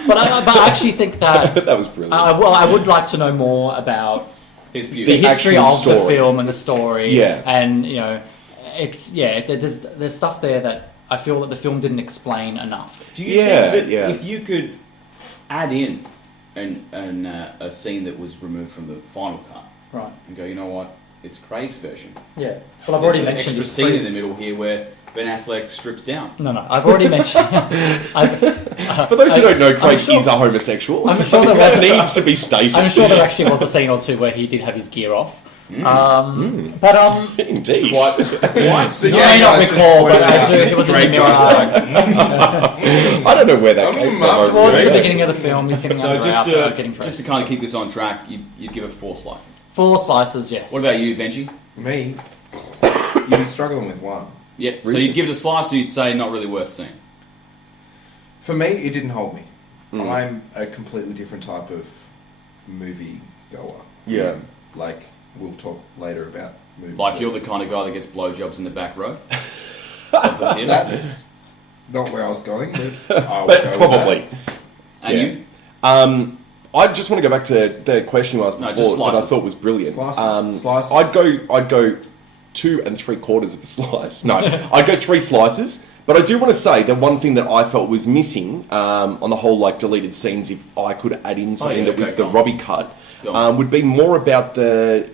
but I actually think that that was brilliant. I would like to know more about His pubes. the history actual of the story. film and the story. Yeah. And there's stuff there that I feel that the film didn't explain enough. Do you think that if you could add in a scene that was removed from the final cut, Right. and go, you know what, it's Craig's version. Yeah. Well, I've already There's an mentioned extra scene in the middle here where Ben Affleck strips down. No, I've already mentioned. For those who don't know, Craig is a homosexual. I'm sure that needs to be stated. I'm sure there actually was a scene or two where he did have his gear off. But indeed, Quite. I may not recall, but I do. It was in the mirror. I don't know where that came from. Towards the beginning of the film, he's getting So under just after getting to kind of keep this on track, you'd give it 4 slices. 4 slices, yes. What about you, Benji? Me, you're struggling with one. Yeah. So Really? you'd give it a slice, or you'd say not really worth seeing. For me, it didn't hold me. Mm. I'm a completely different type of movie goer. Yeah. Like, we'll talk later about movies. Like you're the kind of guy that gets blowjobs in the back row of the theatre. That's not where I was going, but I'll But go with probably. And Yeah. you? I just want to go back to the question you asked No, before just that I slices. thought was brilliant. Slices. I'd go 2 3/4 of a slice. No, I'd go 3 slices. But I do want to say that one thing that I felt was missing on the whole like deleted scenes, if I could add in something that was okay, the go on. Robbie cut, Go on. would be more about the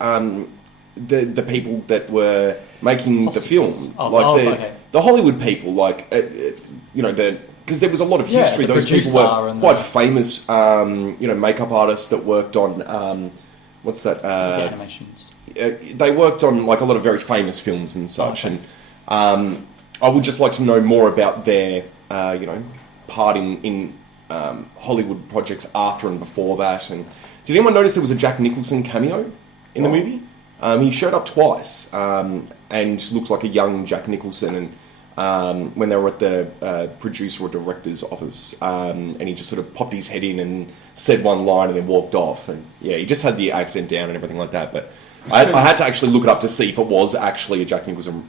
people that were making the film, the Hollywood people, like because there was a lot of history. the Those people producer were and quite the- famous, makeup artists that worked on what's that? the animations. They worked on like a lot of very famous films and such, and I would just like to know more about their part in Hollywood projects after and before that. And did anyone notice there was a Jack Nicholson cameo in the movie? He showed up twice and looks like a young Jack Nicholson. And when they were at the producer or director's office, and he just sort of popped his head in and said one line and then walked off. And yeah, he just had the accent down and everything like that. But I had to actually look it up to see if it was actually a Jack Nicholson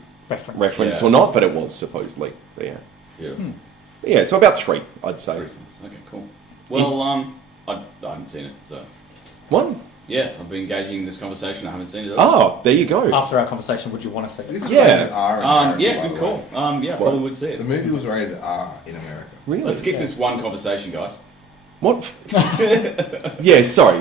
reference or not, but it was supposedly. But yeah. Beautiful. Yeah, so about 3, I'd say. 3 things. Okay, cool. Well, I haven't seen it, so What? yeah, I've been engaging in this conversation. I haven't seen it. Oh, there you go. After our conversation, would you want to see This it? is Yeah. rated R in America, Yeah, by good the call. way. Yeah, probably would see The it. movie was rated R in America. Really? Let's get this one conversation, guys. What? Yeah, sorry.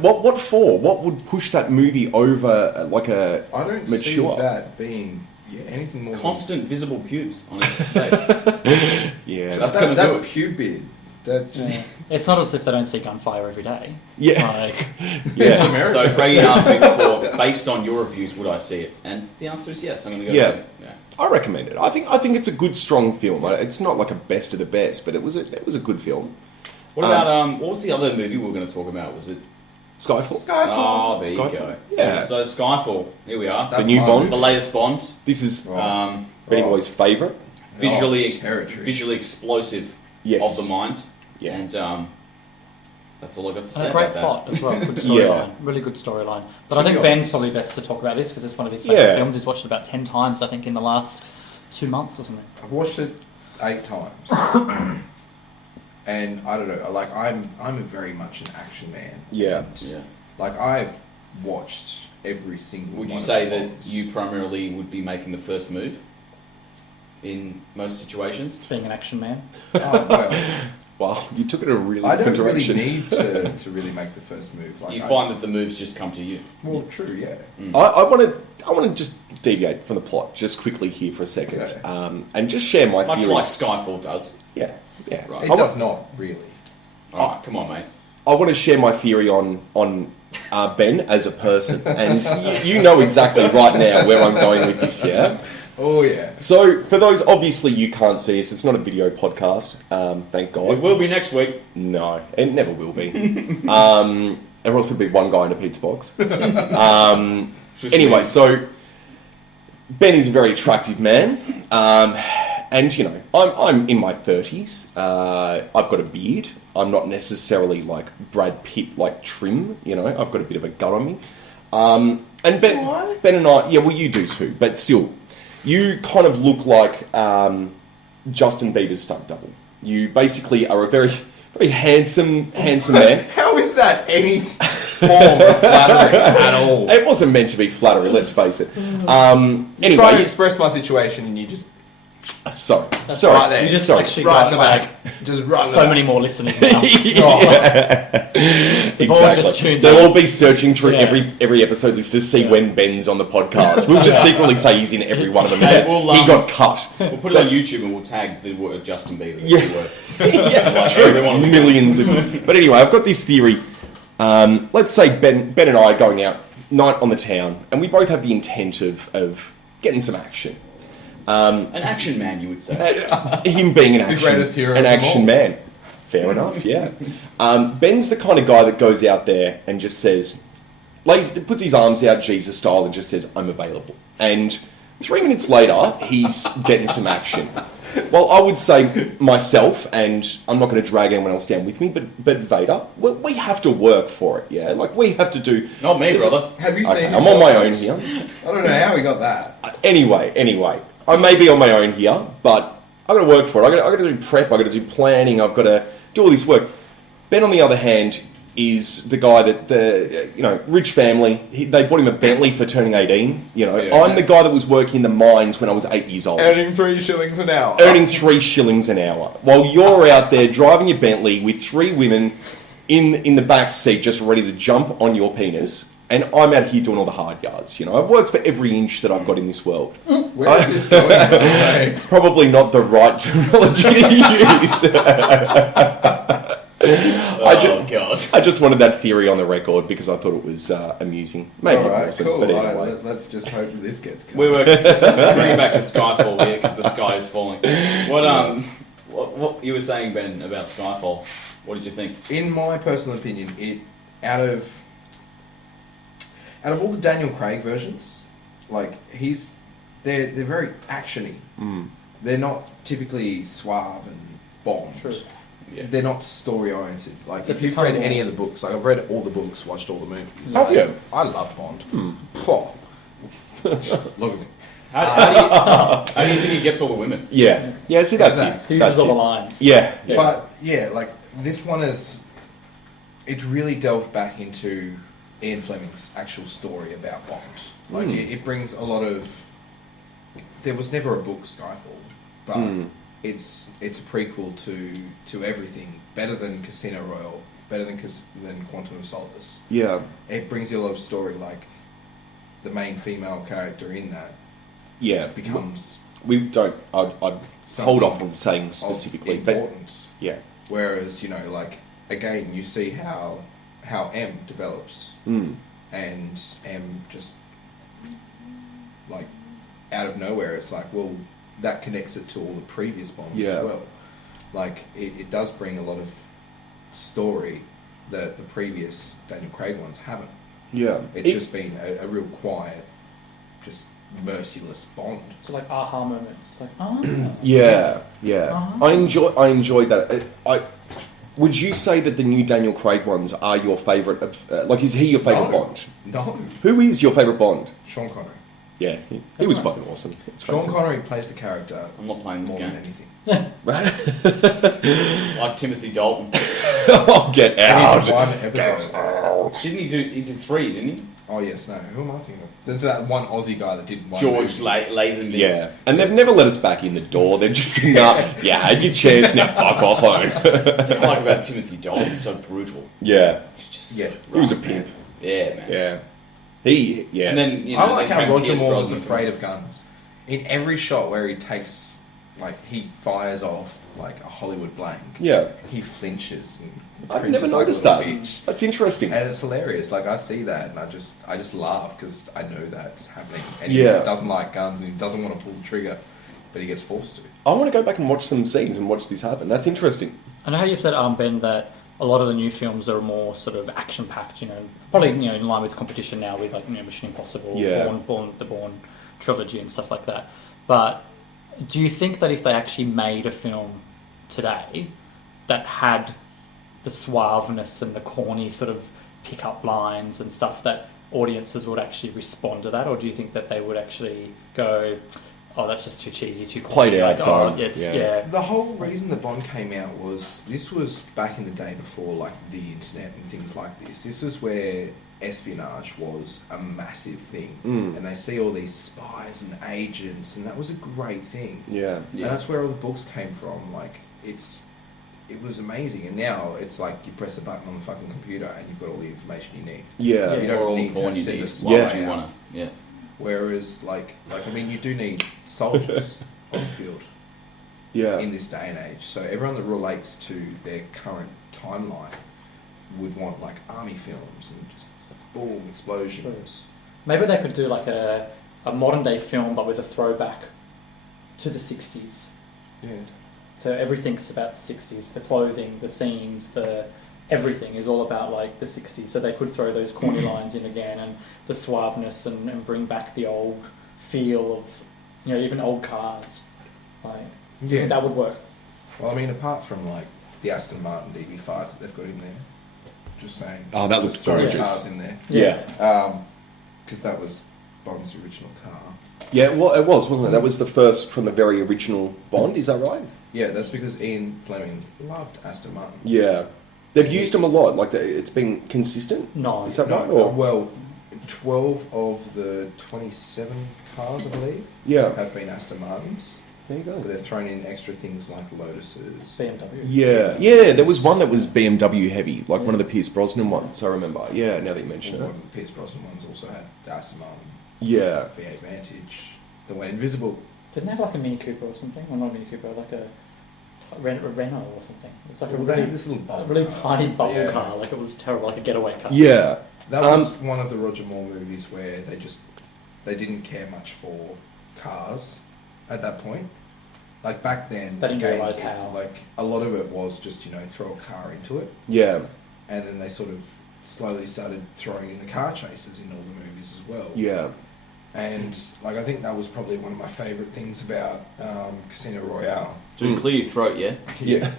What for? What would push that movie over like a I don't mature? see that being anything more Constant visible pubes on his face. Yeah, That's that, gonna that do it. pubid. That just, Yeah. It's not as if they don't see gunfire every day. yeah, Like, It's yeah. America. So Craigie asked me before, based on your reviews, would I see it? And the answer is yes. I'm going to go Yeah. see it. Yeah. I recommend it. I think it's a good, strong film. It's not like a best of the best, but it was a good film. What about what was the other movie we were going to talk about? Was it Skyfall. Oh, there you Skyfall. go. Yeah. So Skyfall. Here we are. That's the new my Bond. movie. The latest Bond. This is Um, Benny Boy's favourite. visually territory. visually explosive Yes. of the mind. Yeah. And that's all I got to say and a great about that. plot as well. Good Yeah. storyline. Really good storyline. But I think Yeah. Ben's probably best to talk about this because it's one of his favourite Yeah. films. He's watched it about 10 times, I think, in the last 2 months or something. I've watched it 8 times. And I don't know, like I'm very much an action man. Yeah. And, Yeah. like I've watched every single Would you one say of that Bond's. you primarily would be making the first move in most situations? Being an action man. Oh, well, Wow, you took it a really I different don't really direction. need to really make the first move. Like You I- find that the moves just come to you. well, true, yeah. Mm. I want to just deviate from the plot just quickly here for a second, Okay. and just share my Much theory. like Skyfall does. Yeah. Right. It I does not really. Alright, come on, mate. I want to share my theory on Ben as a person, and you know exactly right now where I'm going with this. Yeah. Oh yeah. So for those, obviously you can't see us. It's not a video podcast. Thank God. It will be next week. No, it never will be. There will also be one guy in a pizza box. Just Anyway, me. so Ben is a very attractive man, and you know I'm in my 30s. I've got a beard. I'm not necessarily like Brad Pitt, like trim. You know, I've got a bit of a gut on me. And Ben and I, yeah, well you do too, but still, you kind of look like Justin Bieber's stunt double. You basically are a very handsome man. How is that any form of flattery at all? It wasn't meant to be flattery, let's face it. Trying to Anyway, express my situation and you just Sorry. right there. You just Sorry. actually Right in got the like back. Just right in the so back. many more listeners now. Exactly. all just tuned They'll in. all be searching through Yeah. every episode list to see when Ben's on the podcast. We'll just secretly say he's in every one of them. Hey, He we'll, got cut. We'll put it on YouTube and we'll tag the word Justin Bieber. Yeah. Like everyone will be- Millions of them. But anyway, I've got this theory. Let's say Ben and I are going out, night on the town, and we both have the intent of getting some action. An action man, you would say. Him being an greatest hero an of them action all. man. Fair enough, yeah. Ben's the kind of guy that goes out there and just says, puts his arms out Jesus style and just says, I'm available. And 3 minutes later, he's getting some action. Well, I would say myself, and I'm not going to drag anyone else down with me, but Vader, we have to work for it, yeah? Like, we have to do... Not me, brother. Have you Okay, seen? I'm on my own here. I don't know how we got that. Anyway, I may be on my own here, but I've got to work for it. I've got to do prep, I've got to do planning, I've got to do all this work. Ben, on the other hand, is the guy that rich family. They bought him a Bentley for turning 18. Yeah. I'm the guy that was working in the mines when I was 8 years old, Earning 3 shillings an hour. earning 3 shillings an hour, while you're out there driving your Bentley with 3 women in the back seat, just ready to jump on your penis. And I'm out here doing all the hard yards. I've worked for every inch that I've got in this world. Where is this going? Anyway? Probably not the right terminology to use. God. I just wanted that theory on the record because I thought it was amusing. Maybe it All right, wasn't, cool. but All anyway. right, let's just hope that this gets cut. Let's bring it back to Skyfall here because the sky is falling. What you were saying, Ben, about Skyfall? What did you think? In my personal opinion, out of all the Daniel Craig versions, like they're very actiony. They're not typically suave and Bond. True. Yeah. They're not story oriented. Like They've if you've become read more- any of the books, like I've read all the books, watched all the movies. Have you? I love Bond. Pwah. Look at me. How do you think he gets all the women? Yeah. Yeah, see, that's Exactly. it. He That's uses all the it. lines. Yeah. But yeah, like this one it's really delved back into Ian Fleming's actual story about Bond. Like it brings a lot of. There was never a book Skyfall, but it's a prequel to everything. Better than Casino Royale, better than Quantum of Solace. Yeah. It brings you a lot of story. Like the main female character in that Yeah. becomes We don't... I'd hold Something off on saying specifically, of but... importance. Yeah. Whereas, like, again, you see how M develops, and M just, like, out of nowhere, it's like, well, that connects it to all the previous Bonds as well. Like, it does bring a lot of story that the previous Daniel Craig ones haven't. Yeah. It's just been a real quiet, just merciless Bond. So like aha moments, like Yeah. Uh-huh. I enjoy that. Would you say that the new Daniel Craig ones are your favourite? Is he your favourite Bond? No. Who is your favourite Bond? Sean Connery. Yeah, he was fucking awesome. Sean Connery plays the character I'm not playing this more game. than anything. Like Timothy Dalton. Oh, get And he's out! one episode. Didn't he do? He did 3, didn't he? Oh yes, no. Who am I thinking of? There's that one Aussie guy that did one. George movie. Lazenby. Yeah, and they've never let us back in the door. They're just saying, yeah, had your chance, now fuck off home. The thing I like about Timothy Dalton, he's so brutal. Yeah, He's just Yeah. he was a rough, pimp. man. Yeah, man. Yeah, And then I like then how came Roger Pierce Moore was Brosnan. afraid of guns. In every shot where he takes, like, he fires off like a Hollywood blank. yeah. He flinches. And I've cringes never like a noticed little that. bitch. That's interesting. And it's hilarious. Like I see that, and I just laugh because I know that's happening. And he Yeah. just doesn't like guns, and he doesn't want to pull the trigger, but he gets forced to. I want to go back and watch some scenes and watch this happen. That's interesting. I know how you said, Ben, that a lot of the new films are more sort of action-packed, probably, in line with competition now with, like, Mission Impossible, Yeah. the Bourne trilogy and stuff like that. But do you think that if they actually made a film today that had the suaveness and the corny sort of pick-up lines and stuff, that audiences would actually respond to that? Or do you think that they would actually go, oh, that's just too cheesy, too corny? Played out, like, done. Yeah. The whole reason the Bond came out was, this was back in the day before, like, the internet and things like this. This was where espionage was a massive thing, Mm. and they see all these spies and agents, and that was a great thing. Yeah. And that's where all the books came from. Like, it was amazing, and now it's like you press a button on the fucking computer and you've got all the information you need. Yeah. You Or don't all need porn to you send need. a Yeah. spy You out. wanna, yeah. Whereas, like I mean, you do need soldiers on the field Yeah. in this day and age. So everyone that relates to their current timeline would want like army films and just boom explosions. Maybe they could do like a modern day film, but with a throwback to the 60s. Yeah. So everything's about the 60s. The clothing, the scenes, everything is all about like the 60s. So they could throw those corny lines in again, and the suaveness, and bring back the old feel of, you know, even old cars. Like, Yeah. that would work. Well, I mean, apart from like the Aston Martin DB5 that they've got in there, just saying. Oh, that looks just throw gorgeous. cars in there. Yeah. Because that was Bond's original car. Yeah, well, it was, wasn't it? That was the first from the very original Bond, is that right? Yeah, that's because Ian Fleming loved Aston Martin. Yeah. They've used them a lot, like it's been consistent? No. Is that No, right? Or? well, 12 of the 27 cars, I believe, Yeah. have been Aston Martins. There you But go. they've thrown in extra things like Lotuses. BMW. Yeah, yeah, there was one that was BMW heavy, like one of the Pierce Brosnan ones, I remember. Yeah, now that you mention One it. of the Pierce Brosnan ones also had the Aston Martin Yeah. V8 Vantage that went invisible. Didn't they have like a Mini Cooper or something? Well, not a Mini Cooper, like a Renault or something. It's like Well, a they really, had this little bubble really car. tiny bubble Yeah. car. Like, it was terrible, like a getaway car. Yeah. That was one of the Roger Moore movies where they didn't care much for cars at that point. Like back then, They didn't again, realise how. Like a lot of it was just throw a car into it, Yeah. and then they sort of slowly started throwing in the car chases in all the movies as well. Yeah. And like I think that was probably one of my favourite things about Casino Royale. So clear your throat, yeah? Yeah.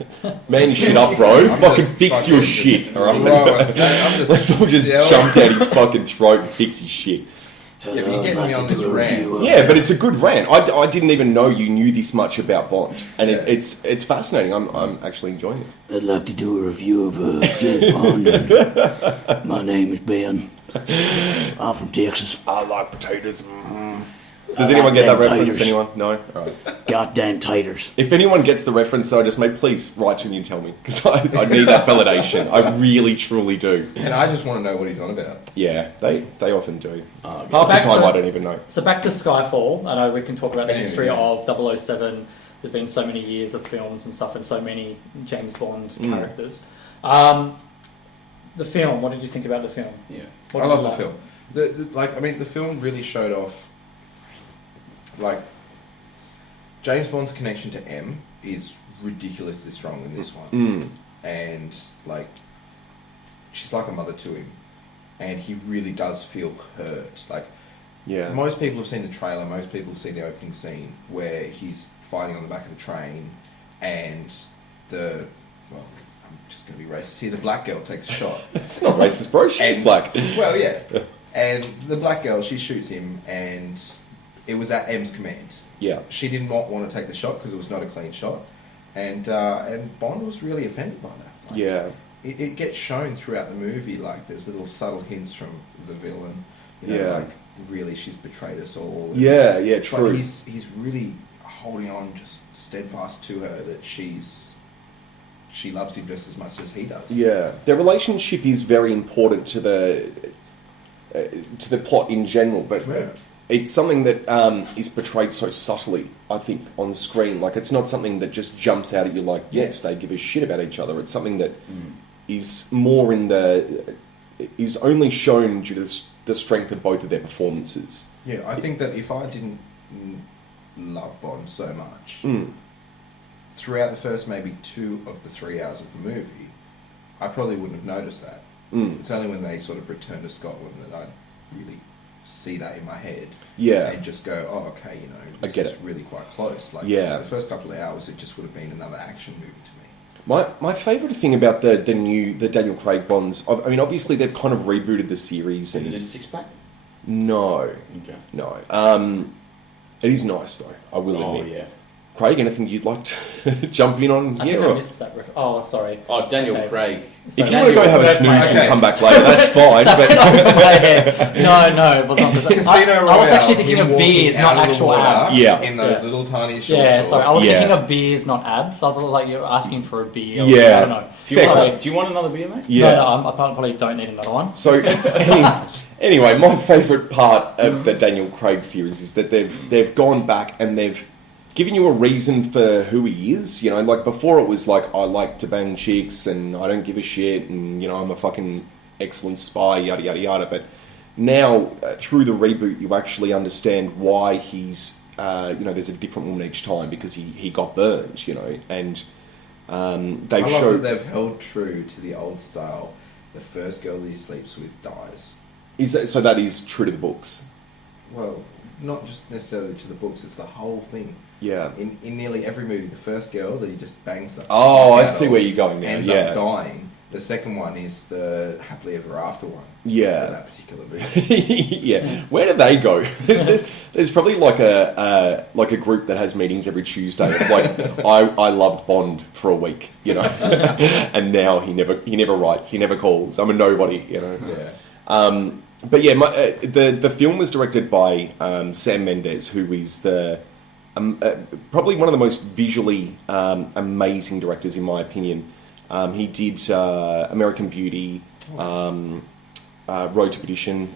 Man, shit up, bro. I'm Fucking just fix fucking your just shit, alright? throwing- I'm just Let's all just yelling. jump down his fucking throat and fix his shit. Yeah, but you're getting me on this rant. Yeah, but it's a good rant. I didn't even know you knew this much about Bond, and it's fascinating. I'm actually enjoying this. I'd like to do a review of James Bond. And my name is Ben. I'm from Texas. I like potatoes. Does anyone get that Goddamn reference? taters. Anyone? No? Alright. Goddamn taters. If anyone gets the reference, though, just please write to me and tell me, because I need that validation. I really, truly do. And I just want to know what he's on about. Yeah, they often do. Half the Back time to- I don't even know. So back to Skyfall. I know we can talk about the Yeah, history yeah. of 007. There's been so many years of films and stuff, and so many James Bond characters. The film. What did you think about the film? Yeah. What I did you love the like? film. The film really showed off. Like, James Bond's connection to M is ridiculously strong in this one, Mm. and like, she's like a mother to him, and he really does feel hurt. Like, Yeah. most people have seen the trailer. Most people have seen the opening scene where he's fighting on the back of the train, and I'm just going to be racist here. The black girl takes a shot. It's not racist, bro. She's And- black. Well, yeah. And the black girl, she shoots him, and it was at M's command. Yeah. She did not want to take the shot because it was not a clean shot, and Bond was really offended by that. Like, Yeah. it gets shown throughout the movie. Like, there's little subtle hints from the villain. Yeah. Like, really, she's betrayed us all. And- Yeah, yeah, but true. he's really holding on, just steadfast to her that she loves him just as much as he does. Yeah, their relationship is very important to the plot in general, but Yeah. it's something that is portrayed so subtly, I think, on screen. Like, it's not something that just jumps out at you like, yes, they give a shit about each other. It's something that is more is only shown due to the strength of both of their performances. Yeah, I think that if I didn't love Bond so much, throughout the first maybe 2 of the 3 hours of the movie, I probably wouldn't have noticed that. It's only when they sort of return to Scotland that I really see that in my head. Yeah. And just go, oh, okay, I this get is it. really quite close. Like, Yeah. the first couple of hours, it just would have been another action movie to me. My favourite thing about the Daniel Craig Bonds, I mean, obviously they've kind of rebooted the series. Is And it a six-pack? no, Okay. no. It is nice though. I will Oh, admit. yeah. Craig, anything you'd like to jump in on I here? think I Or? missed that. Oh, sorry. Oh, Daniel Okay. Craig. So If you want to go have a snooze and Okay. come back later, that's fine. That went But over my head. No, it was not. Casino I was actually Royale, thinking him of walking beers, out not of the actual water abs. Yeah. in those Yeah. little tiny short Yeah, shorts. sorry. I was Yeah. thinking of beers, not abs. I thought like you're asking for a beer. Or Yeah. I don't know. Do you want another beer, mate? yeah. No, I probably don't need another one. So anyway, my favourite part of the Daniel Craig series is that they've gone back and they've given you a reason for who he is. You know, like before it was like, I like to bang chicks and I don't give a shit and, you know, I'm a fucking excellent spy, yada, yada, yada. But now, through the reboot, you actually understand why he's, you know, there's a different woman each time because he got burned, you know, and they I love show... that they've held true to the old style. The first girl that he sleeps with dies. So that is true to the books? Well, not just necessarily to the books, it's the whole thing. Yeah. In nearly every movie, the first girl that he just bangs the Oh, fuck I out see of where you're going now. ends Yeah. up dying. The second one is the happily ever after one. Yeah. For that particular movie. Yeah, where do they go? There's probably like a group that has meetings every Tuesday. Of like, I loved Bond for a week, you know, and now he never writes, he never calls. I'm a nobody, you know. Yeah. But yeah, the film was directed by Sam Mendes, who is the probably one of the most visually amazing directors in my opinion. He did American Beauty. Road to Perdition.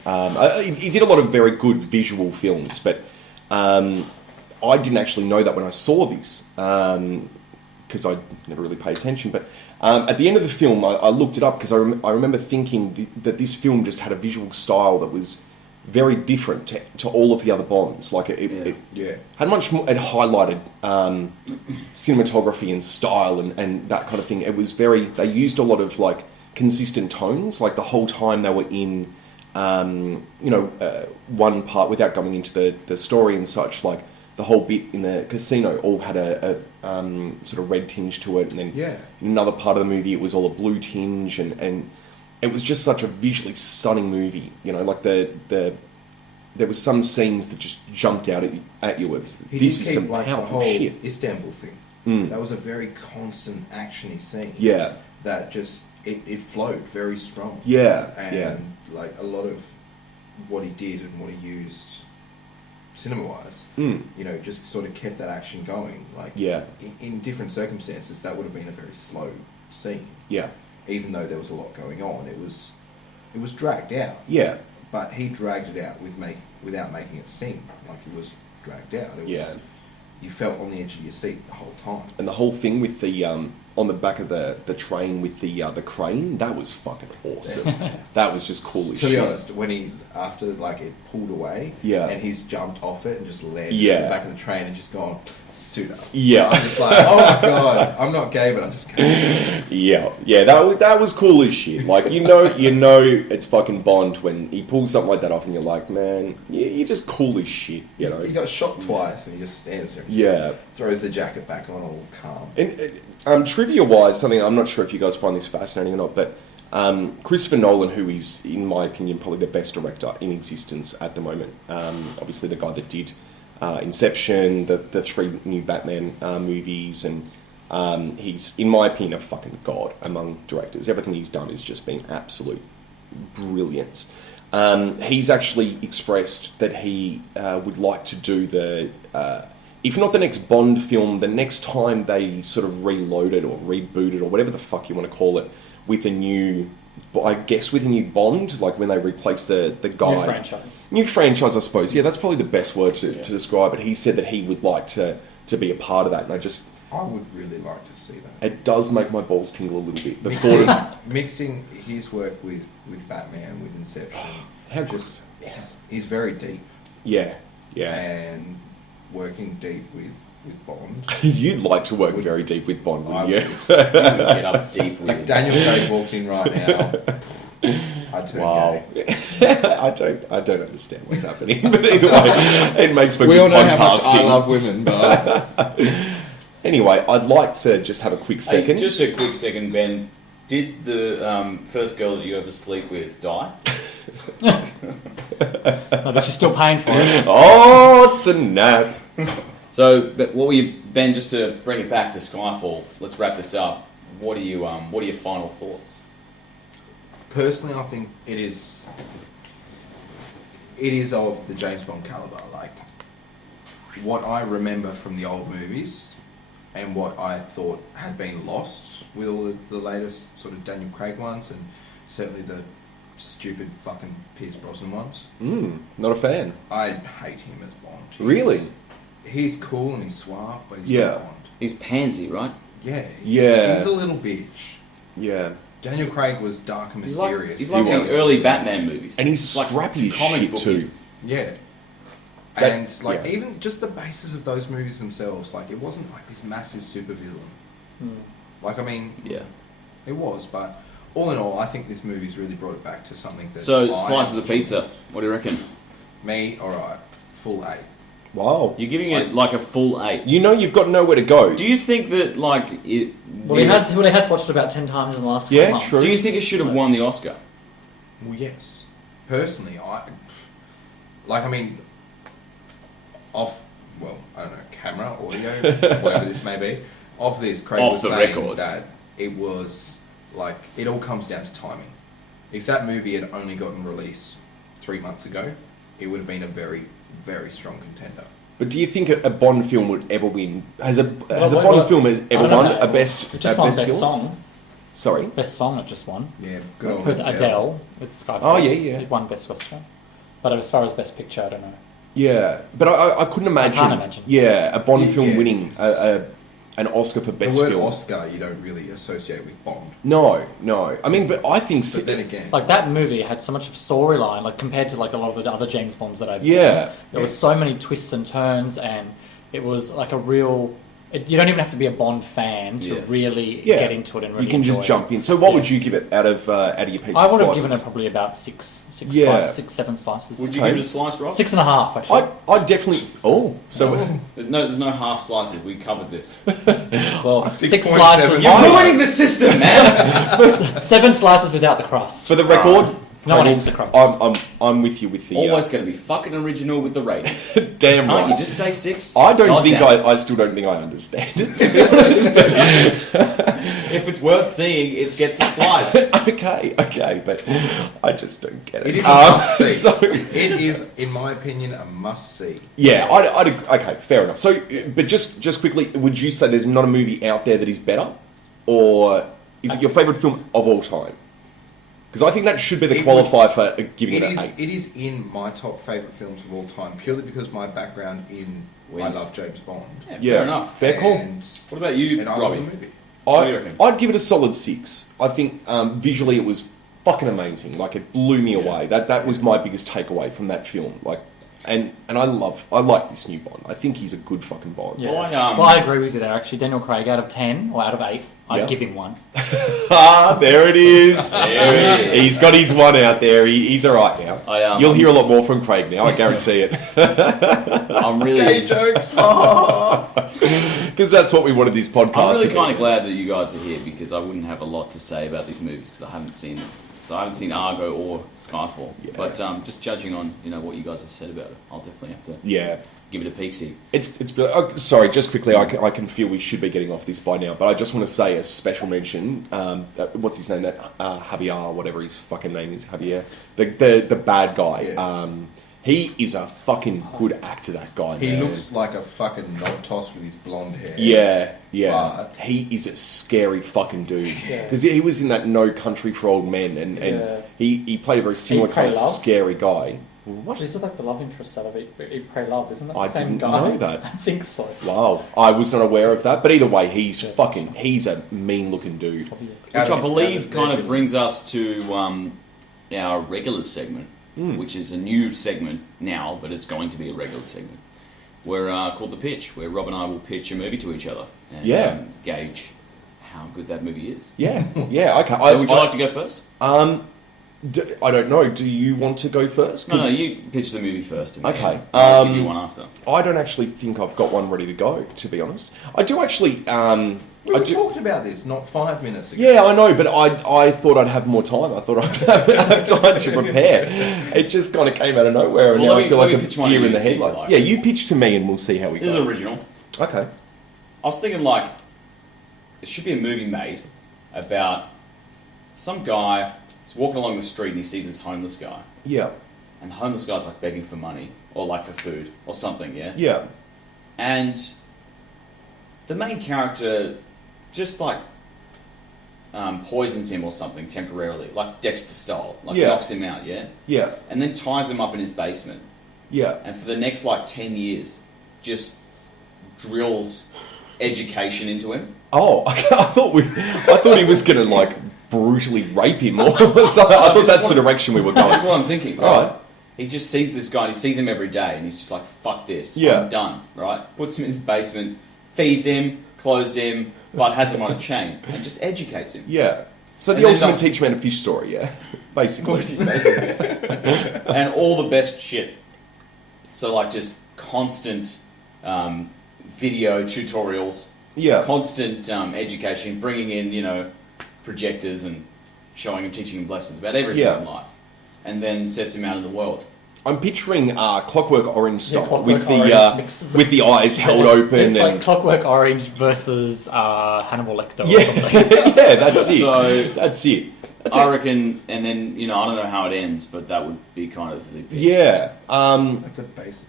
He did a lot of very good visual films, but I didn't actually know that when I saw this because I never really paid attention. But at the end of the film, I looked it up because I remember thinking that this film just had a visual style that was very different to all of the other Bonds. Like it had much more. It highlighted cinematography and style and that kind of thing. It was very. They used a lot of like consistent tones, like the whole time they were in, one part without going into the story and such, like the whole bit in the casino all had a sort of red tinge to it, and then in another part of the movie it was all a blue tinge, and it was just such a visually stunning movie, you know, like there was some scenes that just jumped out at you as, this is some like powerful the whole shit. Istanbul thing. That was a very constant actiony scene. Yeah. That just it flowed very strong. Yeah. And like a lot of what he did and what he used cinema-wise, you know, just sort of kept that action going. Like in different circumstances, that would have been a very slow scene. Yeah. Even though there was a lot going on, it was dragged out. Yeah. But he dragged it out without making it seem like it was dragged out. It was, you felt on the edge of your seat the whole time. And the whole thing with the on the back of the train with the crane, that was fucking awesome. That was just cool as shit. To be honest, when he after like it pulled away, and he's jumped off it and just landed in the back of the train and just gone suit up. Yeah, I'm just like, oh my god, I'm not gay, but I just can't. Yeah, that was cool as shit. Like you know, it's fucking Bond when he pulls something like that off, and you're like, man, you're just cool as shit. You know, he got shot twice, and he just stands there. And just throws the jacket back on, all calm. And trivia-wise, something I'm not sure if you guys find this fascinating or not, but Christopher Nolan, who is, in my opinion, probably the best director in existence at the moment. Obviously, the guy that did Inception, the 3 new Batman movies, and he's, in my opinion, a fucking god among directors. Everything he's done has just been absolute brilliance. He's actually expressed that he would like to do the... if not the next Bond film, the next time they sort of reload it or reboot it or whatever the fuck you want to call it, with a new, I guess with a new Bond, like when they replace the guy. New franchise, I suppose. Yeah, that's probably the best word to describe it. He said that he would like to be a part of that, and I would really like to see that. It does make my balls tingle a little bit. The thought of mixing his work with Batman, with Inception. He's very deep. Yeah. And working deep with Bond. You'd like to work very deep with Bond, wouldn't you? Get up deep with If Daniel Craig walked in right now, I'd turn gay. I don't understand what's happening, but either way, it makes for we good all know how much podcasting. I love women, but anyway, I'd like to just have a quick second. Hey, just a quick second, Ben. Did the first girl that you ever sleep with die? No, but you're still paying for it. Oh, snap. So, but what were you, Ben? Just to bring it back to Skyfall, let's wrap this up. What are your final thoughts? Personally, I think it is of the James Bond caliber. Like, what I remember from the old movies and what I thought had been lost with all the latest sort of Daniel Craig ones, and certainly the stupid fucking Pierce Brosnan ones. Not a fan. I hate him as Bond. Really? He's cool and he's suave, but he's Yeah. not Bond. He's pansy, right? Yeah. Yeah. He's a little bitch. Yeah. Daniel Craig was dark and mysterious. He's like the early Batman movies. And he's like scrappy as comic shit book. too. Yeah. That- And like yeah. even just the basis of those movies themselves, like it wasn't like this massive supervillain. Like I mean, Yeah. it was, but all in all, I think this movie's really brought it back to something that. So I slices of pizza. What do you reckon? Me, all right, full 8. Wow. You're giving it like a full 8. You know you've got nowhere to go. Do you think that like it? Well, he has watched it about 10 times in the last Yeah, couple months. true. Do you think it should have won the Oscar? Well, yes. Personally, I mean, off. Well, I don't know, camera, audio, whatever this may be. Of this, Craig Off was the saying record. that it was like it all comes down to timing. If that movie had only gotten released 3 months ago, it would have been a very, very strong contender. But do you think a Bond film would ever win? Has a Well, Bond film ever I don't know. won a best It just won best film? song. Sorry. Best song it just won. Yeah, good old With Adele, with Skyfall. Oh, yeah. It won best Oscar. But as far as best picture, I don't know. Yeah, but I couldn't imagine. can't imagine. Yeah, a Bond Yeah, film yeah. winning an Oscar for best The word film. Oscar you don't really associate with Bond. No. I mean, but I think. But then again, Like that movie had so much of a storyline, like compared to like a lot of the other James Bonds that I've Yeah. seen. There was so many twists and turns, and it was like a real. You don't even have to be a Bond fan to Yeah. really Yeah. get into it and really you can just enjoy it. jump in. So, what Yeah. would you give it out of your pizza I would have slices? given it probably about six Yeah. slices, 6, 7 slices. Would you Okay. give it a slice, Rob? 6.5 actually. I'd definitely. Oh, so No, there's no half slices. We covered this. Well, 6.7. 6 slices. You're ruining the system, man. 7 slices without the crust. for the record, No one eats the crust. I'm with you with the. Always going to be fucking original with the ratings. damn Can't right. you just say 6? I don't God think damn it. I still don't think I understand it, to be honest. But If it's worth seeing, it gets a slice. okay, but I just don't get it. it is a must see. so, It is, in my opinion, a must see. yeah, okay, fair enough. So, but just quickly, would you say there's not a movie out there that is better, or is it your favourite film of all time? Because I think that should be the It qualifier for giving it It an is. 8. It is in my top favourite films of all time, purely because my background in Wins. I love James Bond. Yeah, fair enough. Fair call. And, What about you, and I love the Robbie? movie. What do you reckon? I'd give it a solid 6. I think visually it was fucking amazing. Like, it blew me away. That was my biggest takeaway from that film. Like, and I like this new Bond. I think he's a good fucking Bond. Yeah. Well, Well, I agree with you there. Actually, Daniel Craig out of 10 or out of 8, Yeah. I'd give him 1. There it is. He's got his one out there. He's all right now. You'll hear a lot more from Craig now. I guarantee it. I'm really, Gay jokes. Because that's what we wanted this podcast I'm really to be. kind of glad that you guys are here because I wouldn't have a lot to say about these movies because I haven't seen them. So I haven't seen Argo or Skyfall. Yeah. But just judging on what you guys have said about it, I'll definitely have to Yeah. give it a peek-see. It's brilliant. Oh, sorry, just quickly, I can feel we should be getting off this by now, but I just want to say a special mention. What's his name? That Javier, whatever his fucking name is, Javier, the bad guy. Yeah. He is a fucking good actor. That guy. He man. looks like a fucking knob toss with his blonde hair. Yeah. But- He is a scary fucking dude. Yeah. Because he was in that No Country for Old Men, and Yeah. he played a very similar Pray kind of Love? scary guy. What is it like the love interest out of Eat, Pray, Love? Isn't that the I same didn't guy? know that. I think so. Wow, I was not aware of that. But either way, he's a mean looking dude. Which Out I of- believe out kind of of- brings us to our regular segment, which is a new segment now, but it's going to be a regular segment. We're called The Pitch, where Rob and I will pitch a movie to each other and gauge how good that movie is. Yeah, okay. So would you like to go first? I don't know. Do you want to go first? No, 'Cause you pitch the movie first. And Okay. I'll give you one after. I don't actually think I've got one ready to go, to be honest. I do actually. We were talking about this not 5 minutes ago. Yeah, I know, but I thought I'd have more time. I thought I'd have time to prepare. It just kind of came out of nowhere, and now I feel like a deer in the headlights. Like. Yeah, you pitch to me, and we'll see how we go. This is original. Okay. I was thinking, like, there should be a movie made about some guy who's walking along the street and he sees this homeless guy. Yeah. And the homeless guy's, like, begging for money or, like, for food or something, yeah? Yeah. And the main character just, like, poisons him or something temporarily, like Dexter style. Like, knocks him out, yeah? Yeah. And then ties him up in his basement. Yeah. And for the next, like, 10 years, just drills education into him. Oh, I thought he was gonna like brutally rape him or something. I thought that's the direction we were going. That's what I'm thinking. Right. He just sees this guy. He sees him every day, and he's just like, "Fuck this! Yeah. I'm done." Right? Puts him in his basement, feeds him, clothes him, but has him on a chain, and just educates him. Yeah. So And the then ultimate teach man a fish story. Yeah. Basically. And all the best shit. So like just constant video tutorials. Yeah. Constant education, bringing in, projectors and showing him, teaching him lessons about everything in life. And then sets him out in the world. I'm picturing Clockwork Orange style Clockwork with Orange with the eyes held open. It's and like Clockwork Orange versus Hannibal Lecter or yeah, something. yeah, that's it. So that's it. I reckon, and then, I don't know how it ends, but that would be kind of the pitch. Yeah. That's a basic.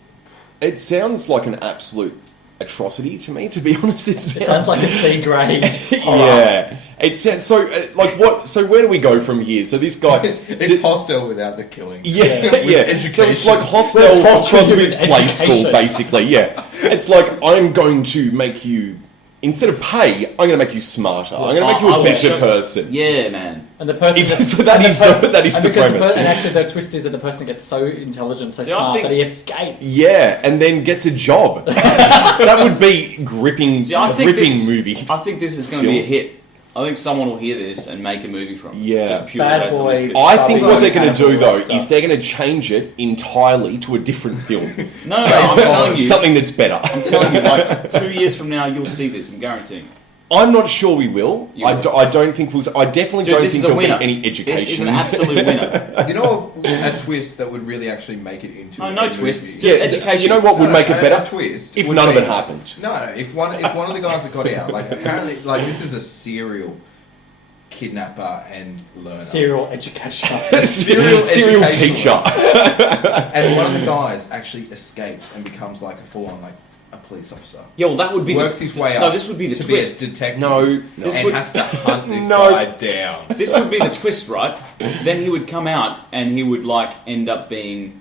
It sounds like an absolute atrocity to me, to be honest. It sounds like a C grade horror. Yeah. It sounds so like what? So where do we go from here? So this guy, It's Hostel without the killing. yeah. Education. So it's like Hostel crossed with play school, basically. Yeah. It's like I'm going to make you, instead of pay, I'm going to make you smarter. I'm going to make you a better person. Yeah, man. And the person So that is the premise. And actually, the twist is that the person gets so intelligent, so smart that he escapes. Yeah, and then gets a job. That would be gripping movie. I think this is going to be a hit. I think someone will hear this and make a movie from it. Yeah. Just purely Bad based on boy. this pitch. I think what they're going to do, Hannibal though, Lecter. is they're going to change it entirely to a different film. No, I'm telling you. Something that's better. I'm telling you, like, 2 years from now, you'll see this, I'm guaranteeing. I'm not sure we will. You will. I don't think we'll... I definitely Dude, don't this think is a there'll be winner. any education. This is an absolute winner. You know a twist that would really actually make it into No, a no movie? twists. Yeah, Just education. You know what would make it better? A twist If would none of be- it happened. No, if one of the guys that got out, like apparently, like this is a serial kidnapper and learner. Serial education. Serial teacher. And one of the guys actually escapes and becomes like a full-on like a police officer. Yeah, well, that would be Works his way up. No, this would be the to twist. Be a detective. No, this and would- has to hunt this No. guy down. This would be the twist, right? Then he would come out and he would, like, end up being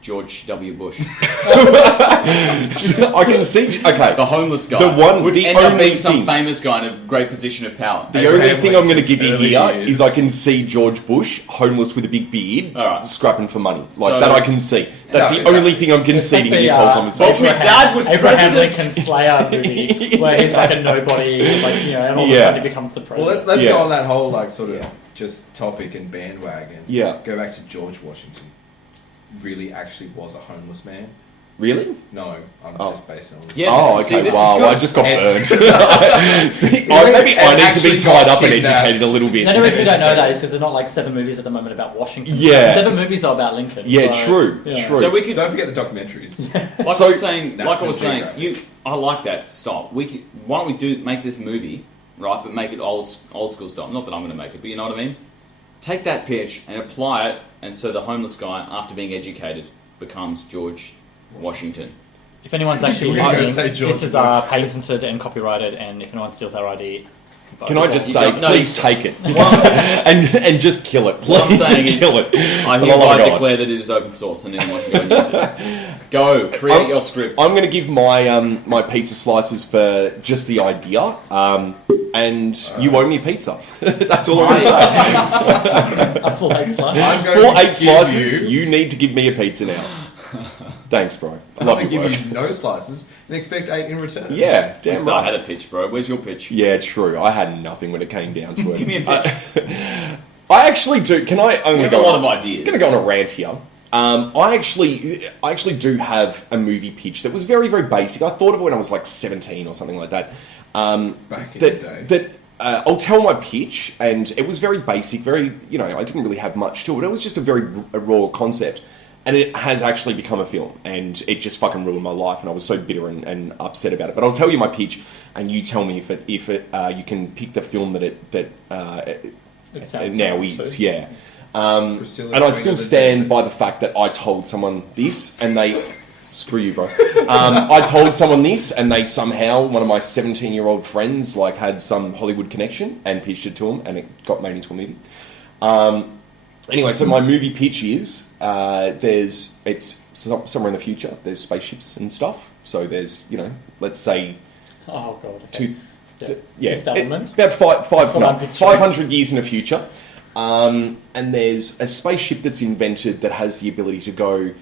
George W. Bush. I can see... Okay. The homeless guy. The one- would the end up only being some thing- famous guy in a great position of power. The only Abraham thing I'm going to Lincoln's give you early here years. is I can see George Bush, homeless with a big beard, Alright. scrapping for money. Like, So- that I can see. That's No, the no. only thing I'm conceding in this whole conversation. Well, my dad was Abraham president. Lincoln Slayer movie, where he's like a nobody, like, and all of a Yeah. sudden he becomes the Well, president. let's Yeah. go on that whole like sort of Yeah. just topic and bandwagon. Yeah. Go back to George Washington. Really, actually was a homeless man. Really? No, I'm Oh. just basing on. Yeah, Oh, this- see, okay. this is Wow, good. I just got And- burned. See, maybe I And need to be actually tied got up and kidnapped. educated a little bit. The only reason we don't know that is because there's not like 7 movies at the moment about Washington. Yeah. 7 movies are about Lincoln. Yeah, so, true, yeah. true. So we could, Don't forget the documentaries. like So- I was saying, National Geographic. I like that style. Why don't we make this movie, right? But make it old school style. Not that I'm going to make it, but you know what I mean. Take that pitch and apply it, and so the homeless guy, after being educated, becomes George Washington. If anyone's actually You were gonna listening, say George this is Bush. patented and copyrighted, and if anyone steals our ID... Can I just You say, don't- no, please you- take it and just kill it. Please What I'm saying is, kill it. I For the love of hereby God. declare that it is open source, and anyone can go and use it. Go, create your script. I'm going to give my my pizza slices for just the idea, and you owe me pizza. That's all I'm going to say. A full 8 slice. I'm going For to 8 give slices, you- you need to give me a pizza now. Thanks, bro. I I'm love going to your give work. you no slices and expect 8 in return. Yeah, damn Just I had right. a pitch, bro. Where's your pitch? Yeah, true. I had nothing when it came down to it. Give me a pitch. I actually do. I'm We going have to a go lot on, of ideas. I'm going to go on a rant here. I actually do have a movie pitch that was very, very basic. I thought of it when I was like 17 or something like that. Back in the day. I'll tell my pitch, and it was very basic, very, I didn't really have much to it. It was just a very raw concept. And it has actually become a film, and it just fucking ruined my life, and I was so bitter and upset about it. But I'll tell you my pitch, and you tell me if you can pick the film that it now is. Yeah. And I still stand by the fact that I told someone this, and they... Screw you, bro. I told someone this, and they somehow, one of my 17-year-old friends, had some Hollywood connection, and pitched it to them, and it got made into a movie. Anyway, so my movie pitch is, it's somewhere in the future, there's spaceships and stuff, so there's, let's say... Oh, God, okay. About 500 years in the future. And there's a spaceship that's invented that has the ability to go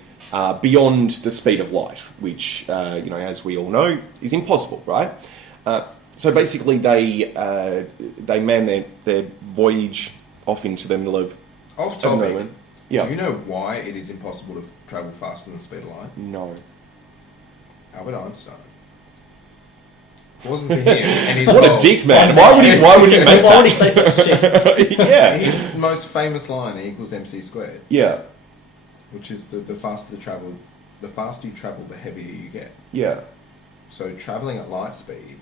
beyond the speed of light, which, as we all know, is impossible, right? So basically they man their voyage off into the middle of... Off topic, yeah. Do you know why it is impossible to travel faster than the speed of light? No. Albert Einstein. It wasn't for him. And what a dick, man! Why would he make that? Why would he say such shit? Yeah. His most famous line: E equals MC squared. Yeah. Which is the faster you travel, the heavier you get. Yeah. So traveling at light speed,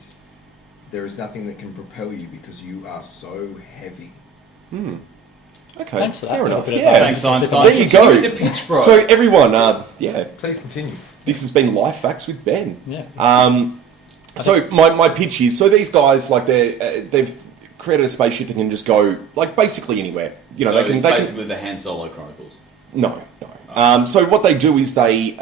there is nothing that can propel you because you are so heavy. Okay, thanks for that. fair enough. Yeah, thanks, Einstein. There you go. With the pitch, bro. So everyone, Please continue. this has been Life Facts with Ben. Yeah. So my pitch is, so these guys, they've created a spaceship that can just go, basically anywhere. So it's basically the Han Solo Chronicles. No. So what they do is they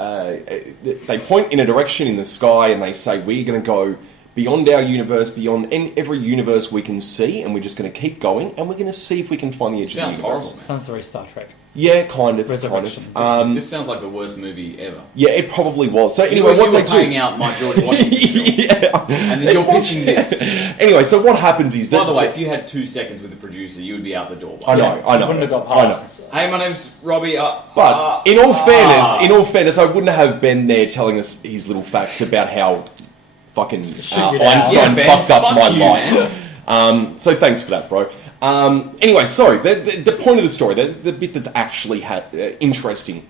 point in a direction in the sky and they say, we're going to go beyond our universe, beyond every universe we can see, and we're just going to keep going, and we're going to see if we can find the edge of the Sounds universe. horrible. Sounds very Star Trek. Yeah, kind of. Resurrection. This sounds like the worst movie ever. Yeah, it probably was. So anyway, you what were they paying do... out my George Washington film, Yeah. and then you're pitching this. Anyway, so what happens is that... By the way, if you had 2 seconds with the producer, you would be out the door. I know. Wouldn't have got past. Hey, my name's Robbie. But in all fairness, I wouldn't have Ben there telling us his little facts about how fucking Einstein fucked up my life. So thanks for that, bro. Anyway, sorry. The point of the story, the bit that's actually interesting,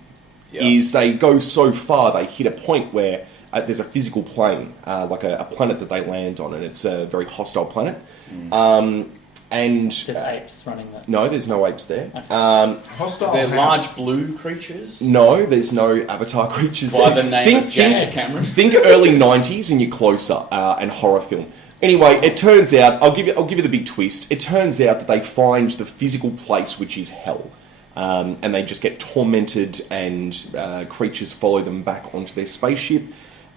is they go so far, they hit a point where there's a physical plane, like a planet that they land on, and it's a very hostile planet. And there's apes running that. No, there's no apes there. Okay. Hostile. Is there large blue creatures? No, there's no Avatar creatures By there. the name of James Cameron? Think early 90s and you're closer, and horror film. Anyway, it turns out, I'll give you the big twist. It turns out that they find the physical place, which is hell. And they just get tormented, and creatures follow them back onto their spaceship,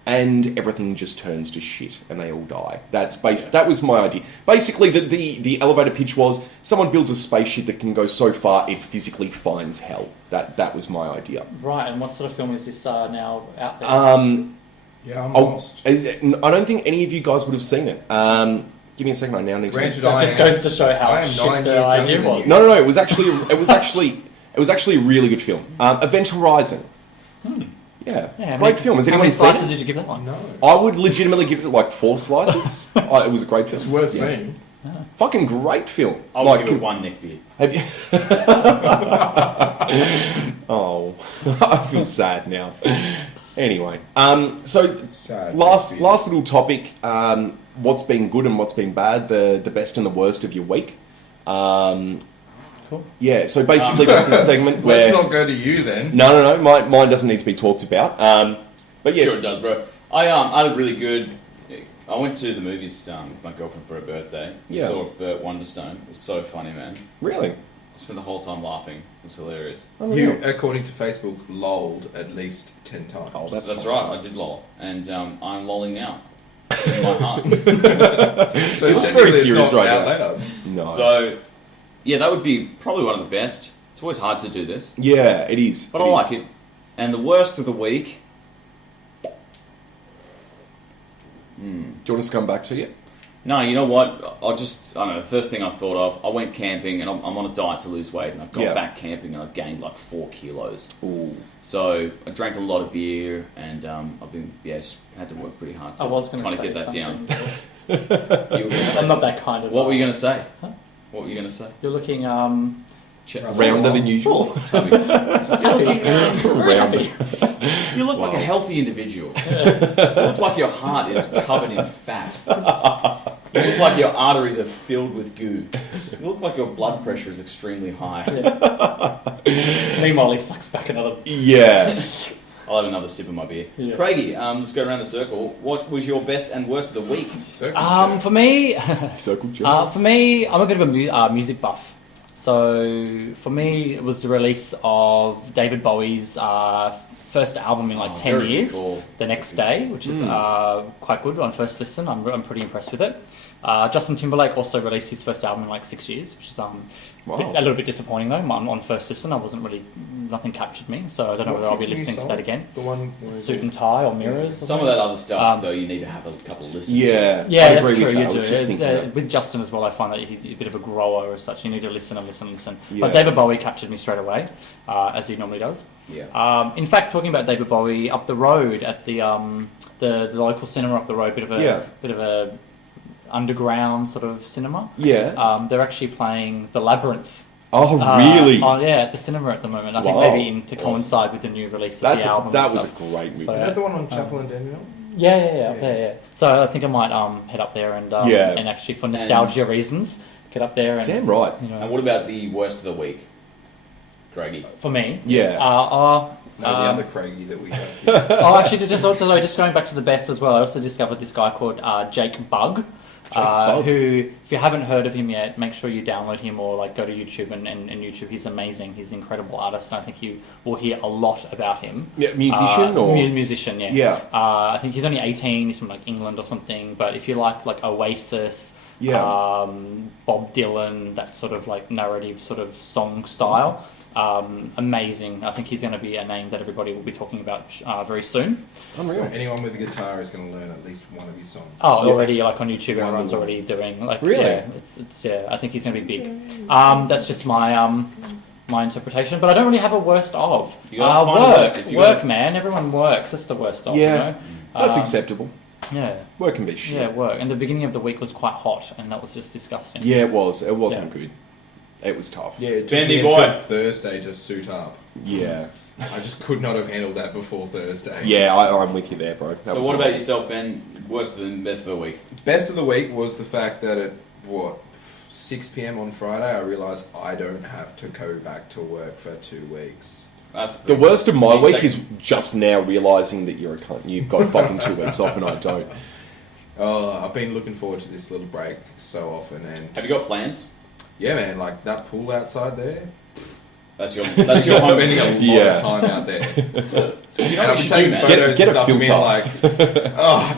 and everything just turns to shit, and they all die. That was my idea. Basically, the elevator pitch was, someone builds a spaceship that can go so far it physically finds hell. That was my idea. Right, and what sort of film is this now out there? Yeah, I'm lost. I don't think any of you guys would have seen it. Give me a second. I now need to... Granted, That just goes to show how shit the idea was. No. It was actually a really good film. Event Horizon. Yeah, great film. Has anyone seen How many slices it? did you give that one? No. I would legitimately give it 4 slices. It was a great film. It's worth seeing. Fucking great film. I'll give it 1 neck beer. Have you? Oh, I feel sad now. Anyway, so Sad. last little topic. What's been good and what's been bad? The best and the worst of your week. Cool. Yeah. So basically, that's the segment where... Let's not go to you then. No. Mine doesn't need to be talked about. But yeah, Sure it does, bro. I had a really good... I went to the movies with my girlfriend for her birthday. Yeah. Saw Burt Wonderstone. It was so funny, man. really. I spent the whole time laughing. It was hilarious. You, according to Facebook, lolled at least 10 times. Oh, That's right, I did loll. And I'm lolling now. In my heart. So It looks very serious right out now. loud. No. So, yeah, that would be probably one of the best. It's always hard to do this. Yeah, it is. But I like it. And the worst of the week... Do you want us to come back to you? No, you know what? I don't know, the first thing I thought of, I went camping and I'm on a diet to lose weight, and I got back camping and I gained like 4 kilos. Ooh. So I drank a lot of beer and I've been, just had to work pretty hard to kind of get that down. You were gonna say I'm not that kind of. What were you going to say? Huh? What were you going to say? You're looking Rounder than usual. Tubby. Rounder. You look like a healthy individual. You look like your heart is covered in fat. You look like your arteries are filled with goo. You look like your blood pressure is extremely high. Yeah. Meanwhile, he sucks back another. Yeah. I'll have another sip of my beer. Yeah. Craigie, let's go around the circle. What was your best and worst of the week? For me, Circle jerk. for me, I'm a bit of a music buff. So for me, it was the release of David Bowie's first album in like 10 years. Cool. The next day, which is quite good on first listen. I'm pretty impressed with it. Justin Timberlake also released his first album in like 6 years, which is a little bit disappointing though. On first listen, nothing captured me, so I don't know whether I'll be listening to that again. The one Suit and Tie or Mirrors. Some of that other stuff, though, you need to have a couple of listens. Yeah, Yeah, I'd that's agree true. with that. You I was just thinking do. that. With Justin as well, I find that he's a bit of a grower as such. You need to listen and listen and listen. Yeah. But David Bowie captured me straight away, as he normally does. Yeah. In fact, talking about David Bowie, up the road at the local cinema up the road, bit of a underground sort of cinema. Yeah. They're actually playing The Labyrinth. Oh, really? At the cinema at the moment. I think maybe to coincide with the new release of the album. That was a great movie. So, Is that the one on Chapel and Daniel? Yeah, up there, yeah. So I think I might head up there and actually for nostalgia reasons get up there and Damn right. And what about the worst of the week, Craigie? for me. Yeah. No, the other Craigie that we have. Actually, just going back to the best as well. I also discovered this guy called Jake Bugg. Who, if you haven't heard of him yet, make sure you download him or like go to YouTube and YouTube. He's amazing. He's an incredible artist, and I think you will hear a lot about him. Yeah, musician or musician? Yeah. Yeah. I think he's only 18. He's from like England or something. But if you like Oasis, Bob Dylan, that sort of like narrative sort of song style. Amazing. I think he's going to be a name that everybody will be talking about very soon. Unreal. So anyone with a guitar is going to learn at least one of his songs. Already like on YouTube, everyone's already doing like really. Yeah, it's I think he's going to be big. That's just my my interpretation, but I don't really have a worst of. You gotta find work, man. Everyone works. That's the worst of. Yeah, you know? that's acceptable. Yeah, work can be shit. Yeah, work. And the beginning of the week was quite hot, and that was just disgusting. Yeah, it was. It wasn't good. It was tough. Yeah, it took Bendy me boy. until Thursday to suit up. Yeah. I just could not have handled that before Thursday. Yeah, I'm with you there, bro. So what about yourself, Ben? Worst and best of the week? Best of the week was the fact that at 6 p.m. on Friday, I realised I don't have to go back to work for 2 weeks. That's the worst of my week is just now realising that you're a cunt. You've got fucking 2 weeks off and I don't. I've been looking forward to this little break so often. And have you got plans? Yeah, man, like that pool outside there. That's your home. Spending a lot of time out there. You know what you should do, man? Get a filter. Like,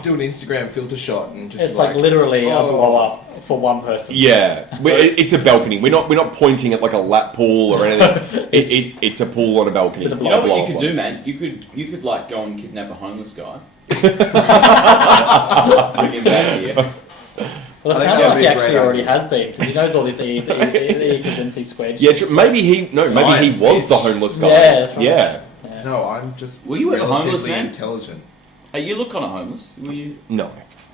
do an Instagram filter shot and just. It's like literally a blow up for one person. Yeah, it's a balcony. We're not pointing at like a lap pool or anything. it's a pool on a balcony. You know what you could do, man? You could like go and kidnap a homeless guy. Bring him back here. Well, it sounds like he actually already has been, because he knows all this E equals MC squared. Yeah, maybe he was the homeless guy. Yeah, that's right. Yeah. No, I'm just. Were you a homeless man? Intelligent. Hey, you look kind of homeless. Were you? No.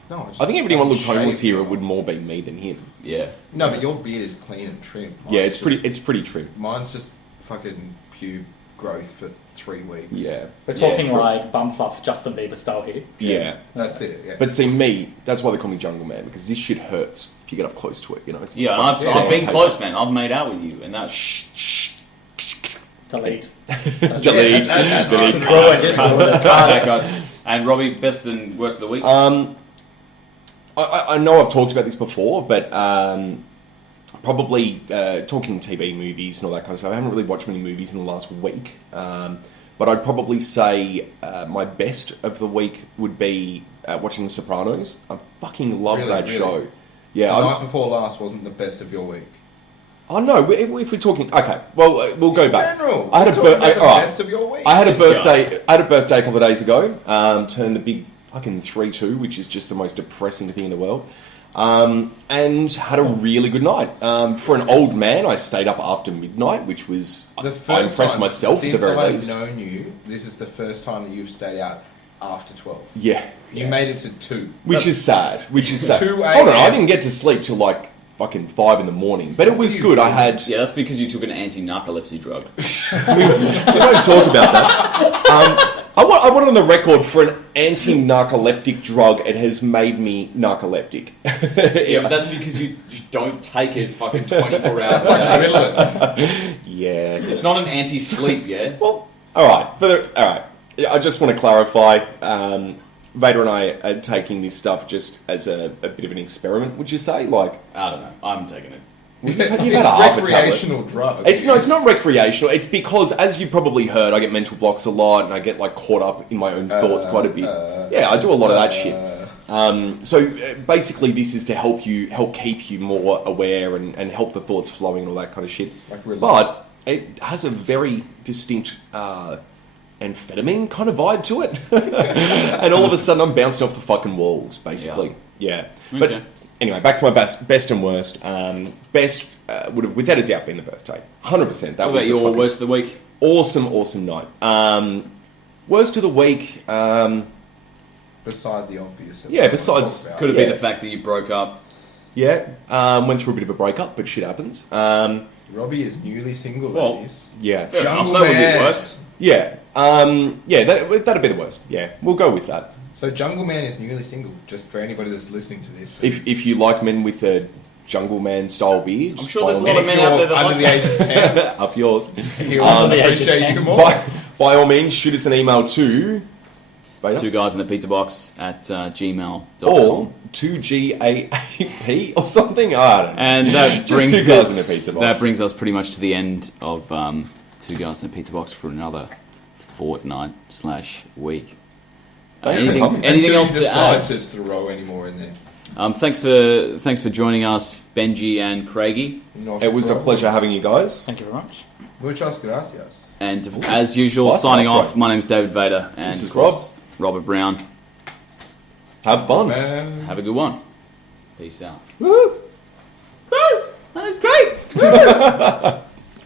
No. I think if anyone looks homeless here, it would more be me than him. Yeah. No, but your beard is clean and trim. Yeah, it's pretty trim. Mine's just fucking pube growth for 3 weeks. Yeah. We're talking like bum fluff Justin Bieber style here. Yeah. That's it, yeah. But see, me, that's why they call me Jungle Man, because this shit hurts if you get up close to it, you know? It's Yeah, I've been close, man. I've made out with you, and that's shh. Delete. Delete. Guys. And Robbie, best and worst of the week? I know I've talked about this before, but probably talking TV movies and all that kind of stuff. I haven't really watched many movies in the last week, but I'd probably say my best of the week would be watching The Sopranos. I fucking love that show. Yeah, the night before last wasn't the best of your week. Oh no! If we're talking, okay, well we'll go back. General, I had a best of your week. I had a birthday. I had a birthday a couple of days ago. Turned the big fucking 3-2, which is just the most depressing thing in the world. and had a really good night. For an old man, I stayed up after midnight, which was I impressed myself at the very least. Since I've known you, this is the first time that you've stayed out after 12. Yeah, You made it to 2. which is sad. 2 Hold on, I didn't get to sleep till like fucking 5 in the morning, but it was good. I had. Yeah, that's because you took an anti-narcolepsy drug. we don't talk about that. I want on the record for an anti-narcoleptic drug. It has made me narcoleptic. Yeah, but that's because you don't take it fucking 24 hours a day. Yeah, It's not an anti-sleep, yeah? well, all right. I just want to clarify. Vader and I are taking this stuff just as a bit of an experiment. Would you say, like? I don't know. I'm taking it. You've had It's half a tablet. recreational drug. It's not recreational. It's because, as you probably heard, I get mental blocks a lot, and I get like caught up in my own thoughts quite a bit. Yeah, I do a lot of that shit. So basically, this is to help keep you more aware and help the thoughts flowing and all that kind of shit. Like really? But it has a very distinct amphetamine kind of vibe to it, and all of a sudden I'm bouncing off the fucking walls, basically. Yeah. But Okay. anyway, back to my best and worst. Best would have, without a doubt, been the birthday. 100%. That What was about your a fucking worst of the week? awesome night. Worst of the week. Beside the obvious. Yeah, besides- Could it Yeah. be the fact that you broke up? Went through a bit of a breakup, but shit happens. Robbie is newly single, Well, ladies. Yeah. Fair enough, Jungle that would be Man. worst. Yeah. That'd be the worst. Yeah, we'll go with that. So Jungle Man is newly single, just for anybody that's listening to this. If you like men with a Jungle Man style beard, I'm sure by there's a all lot of means, men out there that under like the age of 10, up yours. he'll Um, appreciate you more. by all means, shoot us an email to Vader? 2 guys in a pizza box at gmail.com. or 2GAAP or something. I don't know. And that Just brings 2 guys us, in a pizza box. that brings us pretty much to the end of 2 guys in a pizza box for another fortnight/week. Thanks for coming. Anything Until else you to decide add? to throw any more in there. Thanks for joining us, Benji and Craigie. Not It was a problem. pleasure having you guys. Thank you very much. Muchas gracias. And as usual, Spice signing up, off. right. My name's David Vader, and This is of course, Robert Brown. Have fun. Man. Have a good one. Peace out. Woo! Woo! That is great!